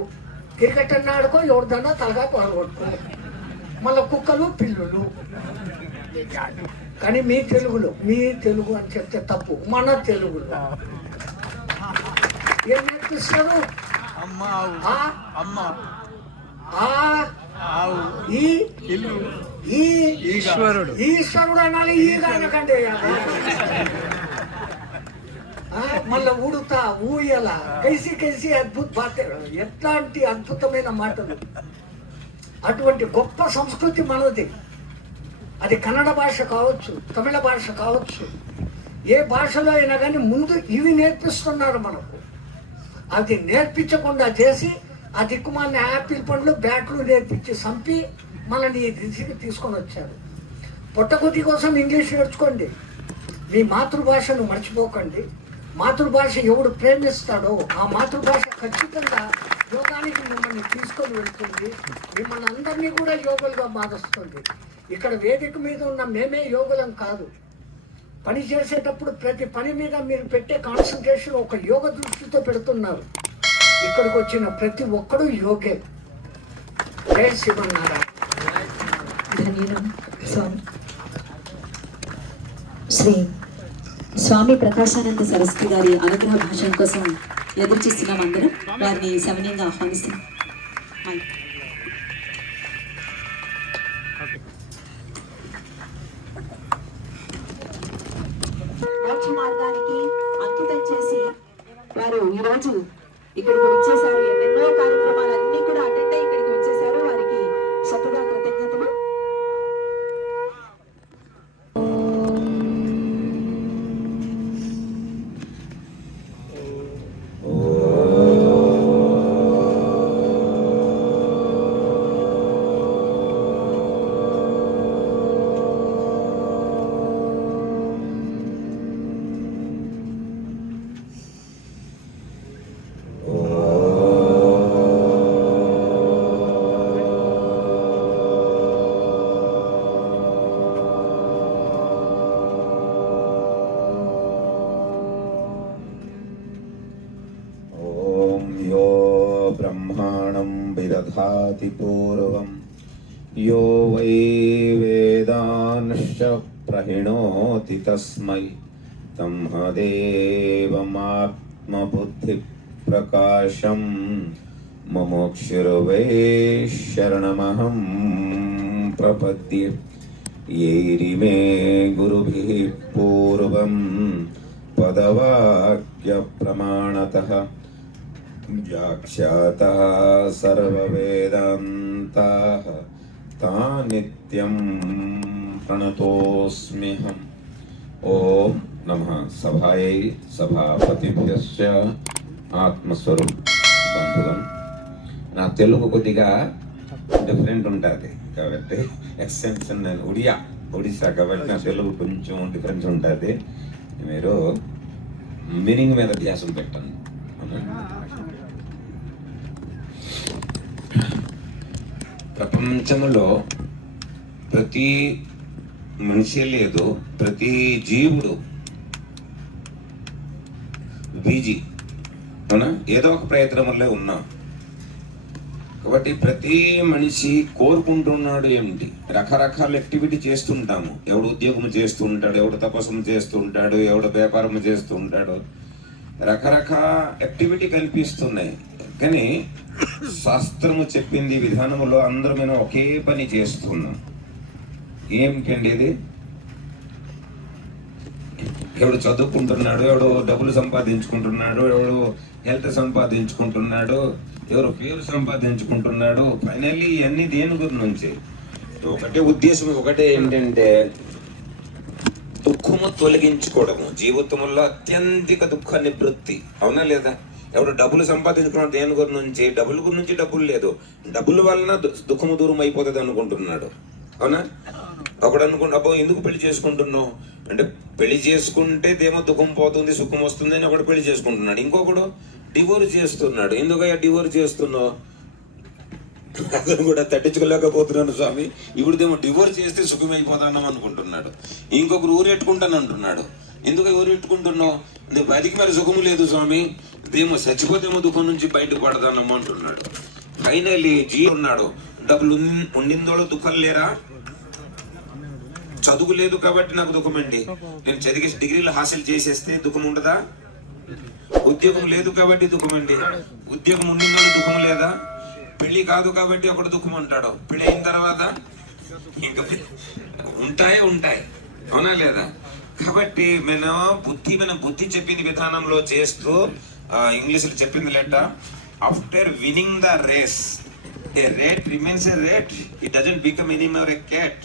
క్రికెట్ అన్న ఆడుకో, ఎవరిదన్నా తలగా పాల్గొట్టుకో. మళ్ళీ కుక్కలు, పిల్లులు. కానీ మీ తెలుగు అని చెప్తే తప్పు. మన తెలుగులో ఏం నేర్పిస్తారు? అమ్మ ఆవు ఆ అమ్మ ఆ ఆవు ఈ ఇల్లు ఈ ఈశ్వరుడు ఈశ్వరుడు అనాలి ఈగ అనకండి మళ్ళీ ఊడుతా ఊయల కైసి కైసి అద్భుత బాత ఎట్లాంటి అద్భుతమైన మాటలు. అటువంటి గొప్ప సంస్కృతి మనది. అది కన్నడ భాష కావచ్చు, తమిళ భాష కావచ్చు, ఏ భాషలో అయినా కానీ ముందు ఇవి నేర్పిస్తున్నారు మనకు. అది నేర్పించకుండా చేసి ఆ దిక్కుమాలిన యాపిల్ పండ్లు బ్యాట్లు నేర్పించి చంపి మనల్ని ఈ దిశకి తీసుకొని వచ్చారు. పొట్టకొద్ది కోసం ఇంగ్లీష్ నేర్చుకోండి, మీ మాతృభాషను మర్చిపోకండి. మాతృభాష ఎవడు ప్రేమిస్తాడో ఆ మాతృభాష ఖచ్చితంగా యోగానికి మిమ్మల్ని తీసుకొని వెళ్తుంది. మిమ్మల్ని అందరినీ కూడా యోగులుగా మారుస్తుంది. ఇక్కడ వేదిక మీద ఉన్న మేమే యోగులం కాదు. పని చేసేటప్పుడు ప్రతి పని మీద మీరు పెట్టే కాన్సన్ట్రేషన్ ఒక యోగ దృష్టితో పెడుతున్నారు. ఇక్కడికి వచ్చిన ప్రతి ఒక్కడు యోగే. జయ శివనారాయణ. ధన్యవాదం స్వామి. శ్రీ స్వామి ప్రకాశానంద సరస్వతి గారి అనుగ్రహ భాషణ కోసం ఎదురు చూస్తున్నాం అందరం. వారిని సవినయంగా ఆహ్వానిస్తున్నాం. మోక్ష మార్గానికి అంకితం చేసి వారు ఈరోజు ఇక్కడికి వచ్చేసారు. ఎన్నెన్నో కార్యక్రమాలన్నీ కూడా అటెండ్ అయ్యి ఇక్కడికి వచ్చేసారు. వారికి చక్కగా కృతజ్ఞతలు. विदधाति पूर्वं यो वै वेदांश्च प्रहिणोति तस्मै तमहदेवमात्मबुद्धिप्रकाशं मुमुक्षुर्वै शरणमहं प्रपद्ये। येरिमे गुरुभिः पूर्वं पदवाक्यप्रमाणतः व्याख्यातः सर्ववेदान्ताः तानित्यं प्रणतोऽस्म्यहम्। ओम नमः सभायै सभापतिभ्यश्च ఆత్మస్వరూప్ బంధుగం. నా తెలుగు కొద్దిగా డిఫరెంట్ ఉంటుంది కాబట్టి ఎక్స్టెన్షన్ నేను ఒడిశా కాబట్టి నా తెలుగు కొంచెం డిఫరెన్స్ ఉంటుంది. మీరు మీనింగ్ మీద ధ్యాసం పెట్టండి. ప్రపంచంలో ప్రతి మనిషి లేదు, ప్రతి జీవుడు బీజీ అవునా, ఏదో ఒక ప్రయత్నంలో ఉన్నాం. కాబట్టి ప్రతి మనిషి కోరుకుంటున్నాడు ఏమిటి, రకరకాల యాక్టివిటీ చేస్తుంటాము. ఎవడు ఉద్యోగం చేస్తూ ఉంటాడు, ఎవడు తపస్సు చేస్తూ ఉంటాడు, ఎవడు వ్యాపారం చేస్తూ ఉంటాడు, రకరకాల యాక్టివిటీ కల్పిస్తున్నాయి. కానీ శాస్త్రము చెప్పింది విధానములో అందరూ మేము ఒకే పని చేస్తున్నాం. ఏమిటండి ఇది? ఎవడు చదువుకుంటున్నాడు, ఎవడు డబ్బులు సంపాదించుకుంటున్నాడు, ఎవడు హెల్త్ సంపాదించుకుంటున్నాడు, ఎవరు పేరు సంపాదించుకుంటున్నాడు. ఫైనల్లీ ఇవన్నీ దేని గురించి? ఒకటే ఉద్దేశం, ఒకటే ఏంటంటే దుఃఖము తొలగించుకోవడము. జీవితంలో అత్యంతిక దుఃఖ నివృత్తి, అవునా లేదా? ఎవడు డబ్బులు సంపాదించుకున్నాడు దేని గురించి? డబ్బుల గురించి డబ్బులు లేదు, డబ్బుల వలన దుఃఖము దూరం అయిపోతుంది అనుకుంటున్నాడు, అవునా? ఒకడు అనుకుంటా ఎందుకు పెళ్లి చేసుకుంటున్నావు అంటే, పెళ్లి చేసుకుంటే దేమో దుఃఖం పోతుంది సుఖం వస్తుంది అని ఒకడు పెళ్లి చేసుకుంటున్నాడు. ఇంకొకడు డివోర్స్ చేస్తున్నాడు. ఎందుకయ్యా డివోర్స్ చేస్తున్నావు? అతను కూడా తట్టించుకోలేకపోతున్నాను స్వామి, ఇప్పుడుదేమో డివోర్స్ చేస్తే సుఖమైపోతానం అనుకుంటున్నాడు. ఇంకొకరు ఊరెట్టుకుంటాను అంటున్నాడు. ఎందుకు ఊరెట్టుకుంటున్నావు? నీ బతికి మరి సుఖము లేదు స్వామి, ఇదేమో చచ్చిపోతేమో దుఃఖం నుంచి బయటకు పడతానమ్మా అంటున్నాడు. ఫైనల్లీ ఉన్నాడు, డబ్బులు ఉండిందోళ్ళు దుఃఖం లేరా? చదువు లేదు కాబట్టి నాకు దుఃఖం అండి, నేను చదివి డిగ్రీలు హాసిల్ చేసేస్తే దుఃఖం ఉండదా? ఉద్యోగం లేదు కాబట్టి దుఃఖం అండి. ఉద్యోగం ఉండిందని దుఃఖం లేదా? పెళ్లి కాదు కాబట్టి ఒకటి దుఃఖం అంటాడు, పెళ్లి అయిన తర్వాత ఇంకా ఉంటాయి, అవునా లేదా? కాబట్టి మన బుద్ధి చెప్పిన విధానంలో చేస్తూ ఇంగ్లీష్లో చెప్పింది లెట్ట, after winning the race a rat remains a rat, it doesn't become anymore a cat.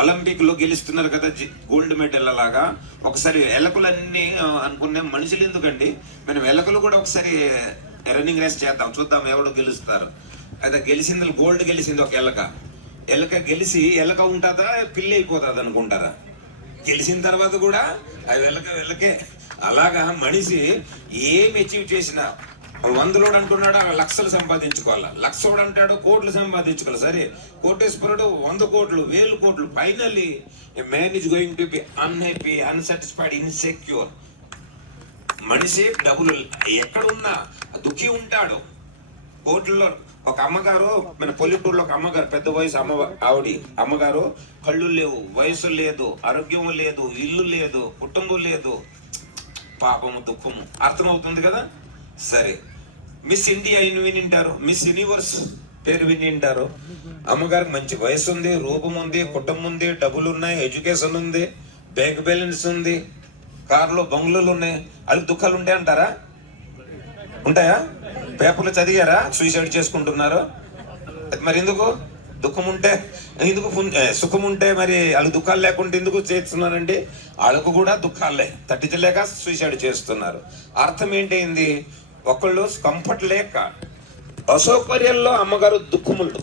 Olympic లో గెలుస్తున్నారు కదా గోల్డ్ మెడల్ లాగా, ఒకసారి ఎలకలన్నీ అనుకునే మనుషులు ఎందుకండి, మనం ఎలకలు కూడా ఒకసారి రన్నింగ్ రేస్ చేద్దాం, చూద్దాం ఎవడు గెలుస్తారు. అయితే గెలిచింది గోల్డ్ గెలిచింది ఒక ఎలక గెలిచి ఎలక ఉంటుందా పిల్లి అయిపోతుంది అనుకుంటారా? గెలిచిన తర్వాత కూడా అది వెలకే. అలాగా మనిషి ఏం అచీవ్ చేసినా 100లోడు అంటున్నాడు లక్షలు సంపాదించుకోవాలా, లక్షోడు అంటాడు కోట్లు సంపాదించుకోవాలి. సరే కోటేశ్వరుడు 100 కోట్లు 1000 కోట్లు, finally A man is going to be unhappy, unsatisfied, insecure. మనిషి డబ్బులు ఎక్కడున్నా దుఃఖి ఉంటాడు. కోట్లలో ఒక అమ్మగారు, మన పల్లెటూరులో ఒక అమ్మగారు, పెద్ద వయసు అమ్మగారు కళ్ళు లేవు, వయసు లేదు, ఆరోగ్యం లేదు, ఇల్లు లేదు, కుటుంబం లేదు, పాపము దుఃఖము. అర్థమవుతుంది కదా? సరే, మిస్ ఇండియా వినింటారు, మిస్ యూనివర్స్ పేరు వినింటారు. అమ్మగారికి మంచి వయసు ఉంది, రూపం ఉంది, కుటుంబం ఉంది, డబ్బులు ఉన్నాయి, ఎడ్యుకేషన్ ఉంది, బ్యాంక్ బ్యాలెన్స్ ఉంది, కార్లు బంగ్లాలు ఉన్నాయి. అది దుఃఖాలు ఉంటాయి అంటారా? ఉంటాయా? పేపర్లు చదివారా సూసైడ్ చేసుకుంటున్నారు? మరి ఎందుకు దుఃఖం ఉంటే, ఎందుకు సుఖం ఉంటే మరి వాళ్ళు దుఃఖాలు లేకుంటే ఎందుకు చేస్తున్నారండి? వాళ్ళకు కూడా దుఃఖాలే, తట్టించలేక సూసైడ్ చేస్తున్నారు. అర్థం ఏంటైంది? ఒకళ్ళు కంఫర్ట్ లేక అసౌకర్యాల్లో అమ్మగారు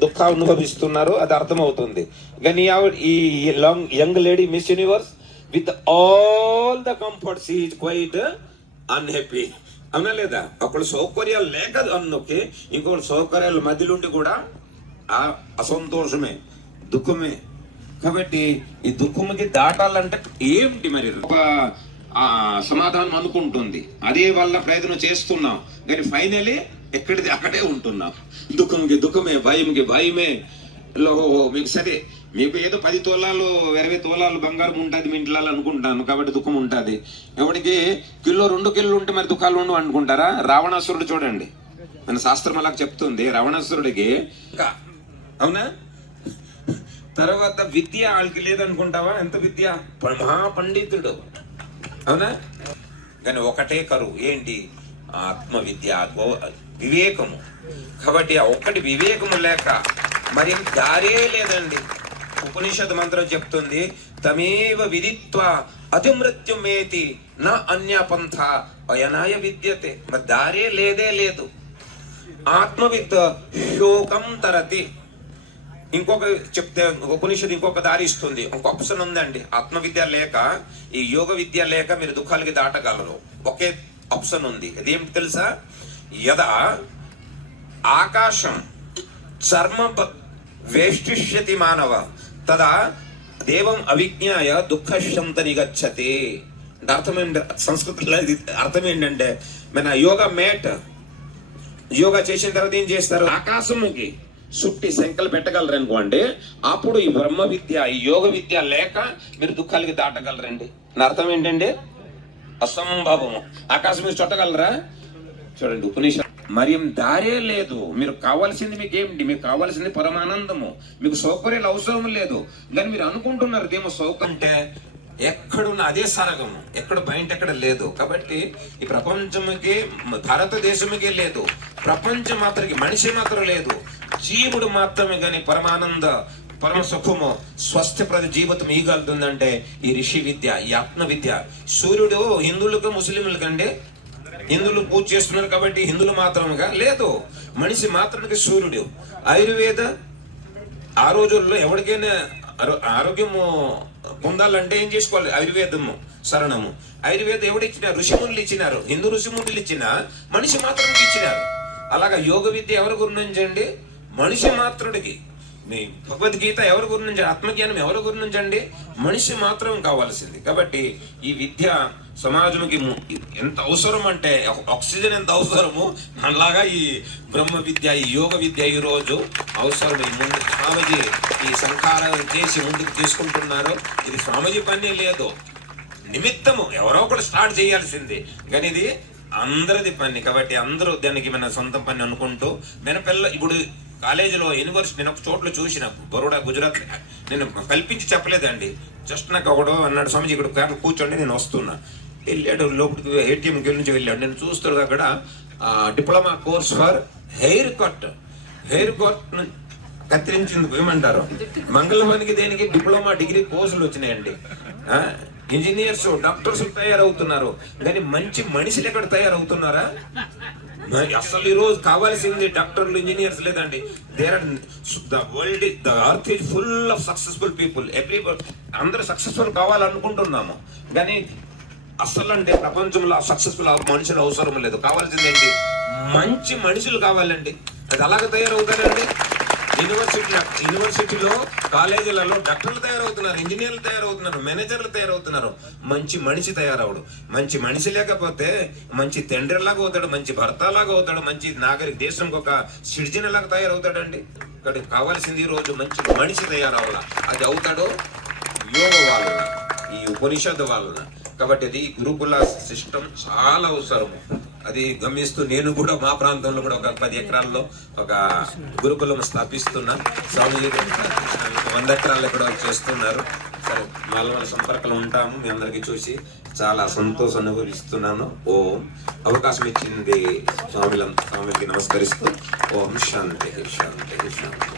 దుఃఖాలు అనుభవిస్తున్నారు, అది అర్థమవుతుంది. కానీ ఈ young lady miss universe with all the comforts is quiet unhappy, అవునా లేదా? ఒకళ్ళు సౌకర్యాలు లేక అన్నొక్కి, ఇంకొకళ్ళు సౌకర్యాల మధ్యలోండి కూడా అసంతోషమే, దుఃఖమే. కాబట్టి ఈ దుఃఖముకి దాటాలంటే ఏమిటి మరి? ఒక సమాధానం అనుకుంటుంది, అదే వల్ల ప్రయత్నం చేస్తున్నాం, కానీ ఫైనలీ ఎక్కడిది అక్కడే ఉంటున్నాం. దుఃఖంకి దుఃఖమే, భయంకి భయమే. మీకు సరే, మీకు ఏదో 10 తోలాలు 20 తోలాలు బంగారం ఉంటుంది మీ ఇంట్లో అనుకుంటాను, కాబట్టి దుఃఖం ఉంటుంది. ఎవరికి కిలో 2 కిలోలు ఉంటే మరి దుఃఖాలు ఉండవు అనుకుంటారా? రావణాసురుడు చూడండి, మన శాస్త్రం అలా చెప్తుంది. రావణాసురుడికి అవునా, తర్వాత విద్య వాళ్ళకి లేదనుకుంటావా? ఎంత విద్య, మహాపండితుడు, అవునా? కానీ ఒకటే కరువు ఏంటి? ఆత్మ విద్య, వివేకము. కాబట్టి ఒక్కటి వివేకము లేక మరి దారే లేదండి. ఉపనిషత్ మంత్రం చెప్తుంది, తమేవ విదిత్వ అతిమృత్యుమేతి నా అన్యపంథ అయనాయ విద్యతే. మరి దారే లేదు. ఆత్మవిత్ శోకం తరతి. ఇంకొక చెప్తే ఉపనిషత్ ఇంకొక దారి ఇస్తుంది, ఒక ఆప్షన్ ఉందండి. ఆత్మవిద్య లేక, ఈ యోగ విద్య లేక మీరు దుఃఖాలకి దాటగలరు. ఒకే ఆప్షన్ ఉంది. అదేమిటి తెలుసా? యదా ఆకాశం చర్మ వేష్టిష్యతి మానవ తదా దేవం అవిజ్ఞాయ దుఃఖశంత నిగచ్చతి. అర్థం ఏంటి? సంస్కృతిలో అర్థం ఏంటంటే, మన యోగా మ్యాట్ యోగా చేసిన తర్వాత ఏం చేస్తారు? ఆకాశముకి సుట్టి శంకలు పెట్టగలరు అనుకోండి, అప్పుడు ఈ బ్రహ్మ విద్య, ఈ యోగ విద్య లేక మీరు దుఃఖాలకి దాటగలరండి. నా అర్థం ఏంటండి? అసంభవము. ఆకాశం మీద చుట్టగలరా? చూడండి ఉపనిషత్. మరి దారే లేదు. మీరు కావాల్సింది మీకు ఏమిటి? మీకు కావాల్సింది పరమానందము. మీకు సౌకర్యాలు అవసరం లేదు, కానీ మీరు అనుకుంటున్నారు దేమో సౌకర్యం అంటే ఎక్కడున్న అదే సరగము, ఎక్కడ బయట ఎక్కడ లేదు. కాబట్టి ఈ ప్రపంచముకి, భారతదేశముకే లేదు, ప్రపంచం మాత్రకి, మనిషి మాత్రం లేదు, జీవుడు మాత్రమే. కానీ పరమానంద పరమ సుఖము స్వస్థప్రద జీవితం ఈగలుతుందంటే ఈ ఋషి విద్య, ఈ ఆత్మ విద్య. సూర్యుడు హిందువులకు ముస్లింలకు అండి, హిందువులు పూజ చేస్తున్నారు కాబట్టి హిందువులు మాత్రముగా లేదు, మనిషి మాత్రానికి సూర్యుడు. ఆయుర్వేద ఆ రోజుల్లో ఎవరికైనా ఆరోగ్యము పొందాలంటే ఏం చేసుకోవాలి? ఆయుర్వేదము శరణము. ఆయుర్వేదం ఎవడిచ్చినారు? ఋషిమునులు ఇచ్చినారు. హిందూ ఋషిమునులు ఇచ్చిన, మనిషి మాత్రం ఇచ్చినారు. అలాగా యోగ విద్య ఎవరి గురించండి? మనిషి మాత్రుడికి. మీ భగవద్గీత ఎవరి గురించి? ఆత్మజ్ఞానం ఎవరి గురించండి? మనిషి మాత్రం కావాల్సింది. కాబట్టి ఈ విద్య సమాజంకి ఎంత అవసరం అంటే, ఆక్సిజన్ ఎంత అవసరమో అలాగా ఈ బ్రహ్మ విద్య, ఈ యోగ విద్య ఈ రోజు అవసరం. ముందు స్వామిజీ ఈ సంహారం చేసి ముందుకు తీసుకుంటున్నారు. ఇది స్వామిజీ పని లేదు, నిమిత్తము ఎవరో ఒకటి స్టార్ట్ చేయాల్సింది. కానీ ఇది అందరిది పని కాబట్టి అందరూ దానికి మన సొంత పని అనుకుంటూ పిల్ల ఇప్పుడు కాలేజీలో యూనివర్సిటీ నేను ఒక చోట్ల చూసిన బరోడా గుజరాత్, నేను కల్పించి చెప్పలేదండి, జస్ట్ నాకు ఒకడు అన్నాడు స్వామిజీ ఇక్కడ కార్లు కూర్చోండి నేను వస్తున్నా. వెళ్ళాడు లోపలికి, ఏటీఎం నుంచి వెళ్ళాడు. నేను చూస్తాడు అక్కడ diploma course for hair cut కత్తిరించేందుకు ఏమంటారు, మంగళవానికి దేనికి డిప్లొమా డిగ్రీ కోర్సులు వచ్చినాయండి. ఇంజనీర్స్ డాక్టర్స్ తయారవుతున్నారు, కానీ మంచి మనుషులు ఎక్కడ తయారవుతున్నారా? అసలు ఈ రోజు కావాల్సింది డాక్టర్లు ఇంజనీర్స్ లేదండి. The earth is full of successful people. అందరూ సక్సెస్ఫుల్ కావాలనుకుంటున్నాము, కానీ అసలు అంటే ప్రపంచంలో సక్సెస్ఫుల్ మనుషులు అవసరం లేదు. కావాల్సింది ఏంటి? మంచి మనుషులు కావాలండి. అది అలాగే తయారవుతారండి. యూనివర్సిటీలో కాలేజీలలో డాక్టర్లు తయారవుతున్నారు, ఇంజనీర్లు తయారవుతున్నారు, మేనేజర్లు తయారవుతున్నారు. మంచి మనిషి తయారవుడు. మంచి మనిషి లేకపోతే మంచి తండ్రి లాగా అవుతాడు, మంచి భర్త లాగా అవుతాడు, మంచి దేశంకి ఒక సిటిజన్ లాగా తయారవుతాడండి. ఇక్కడ కావాల్సింది ఈ రోజు మంచి మనిషి తయారవ్వాల. అది అవుతాడు యోగ వలన, ఈ ఉపనిషత్తు వలన. కాబట్టి అది గురుకుల సిస్టమ్ చాలా అవసరము. అది గమనిస్తూ నేను కూడా మా ప్రాంతంలో కూడా ఒక 10 ఎకరాల్లో ఒక గురుకులం స్థాపిస్తున్నా. స్వామి 100 ఎకరాల్లో కూడా చేస్తున్నారు. సరే, మళ్ళీ సంపర్కంలో ఉంటాము. మీ అందరికీ చూసి చాలా సంతోషం అనుభవిస్తున్నాను. ఓం అవకాశం ఇచ్చింది స్వామికి నమస్కరిస్తూ ఓం శాంతి శాంతి శాంతి.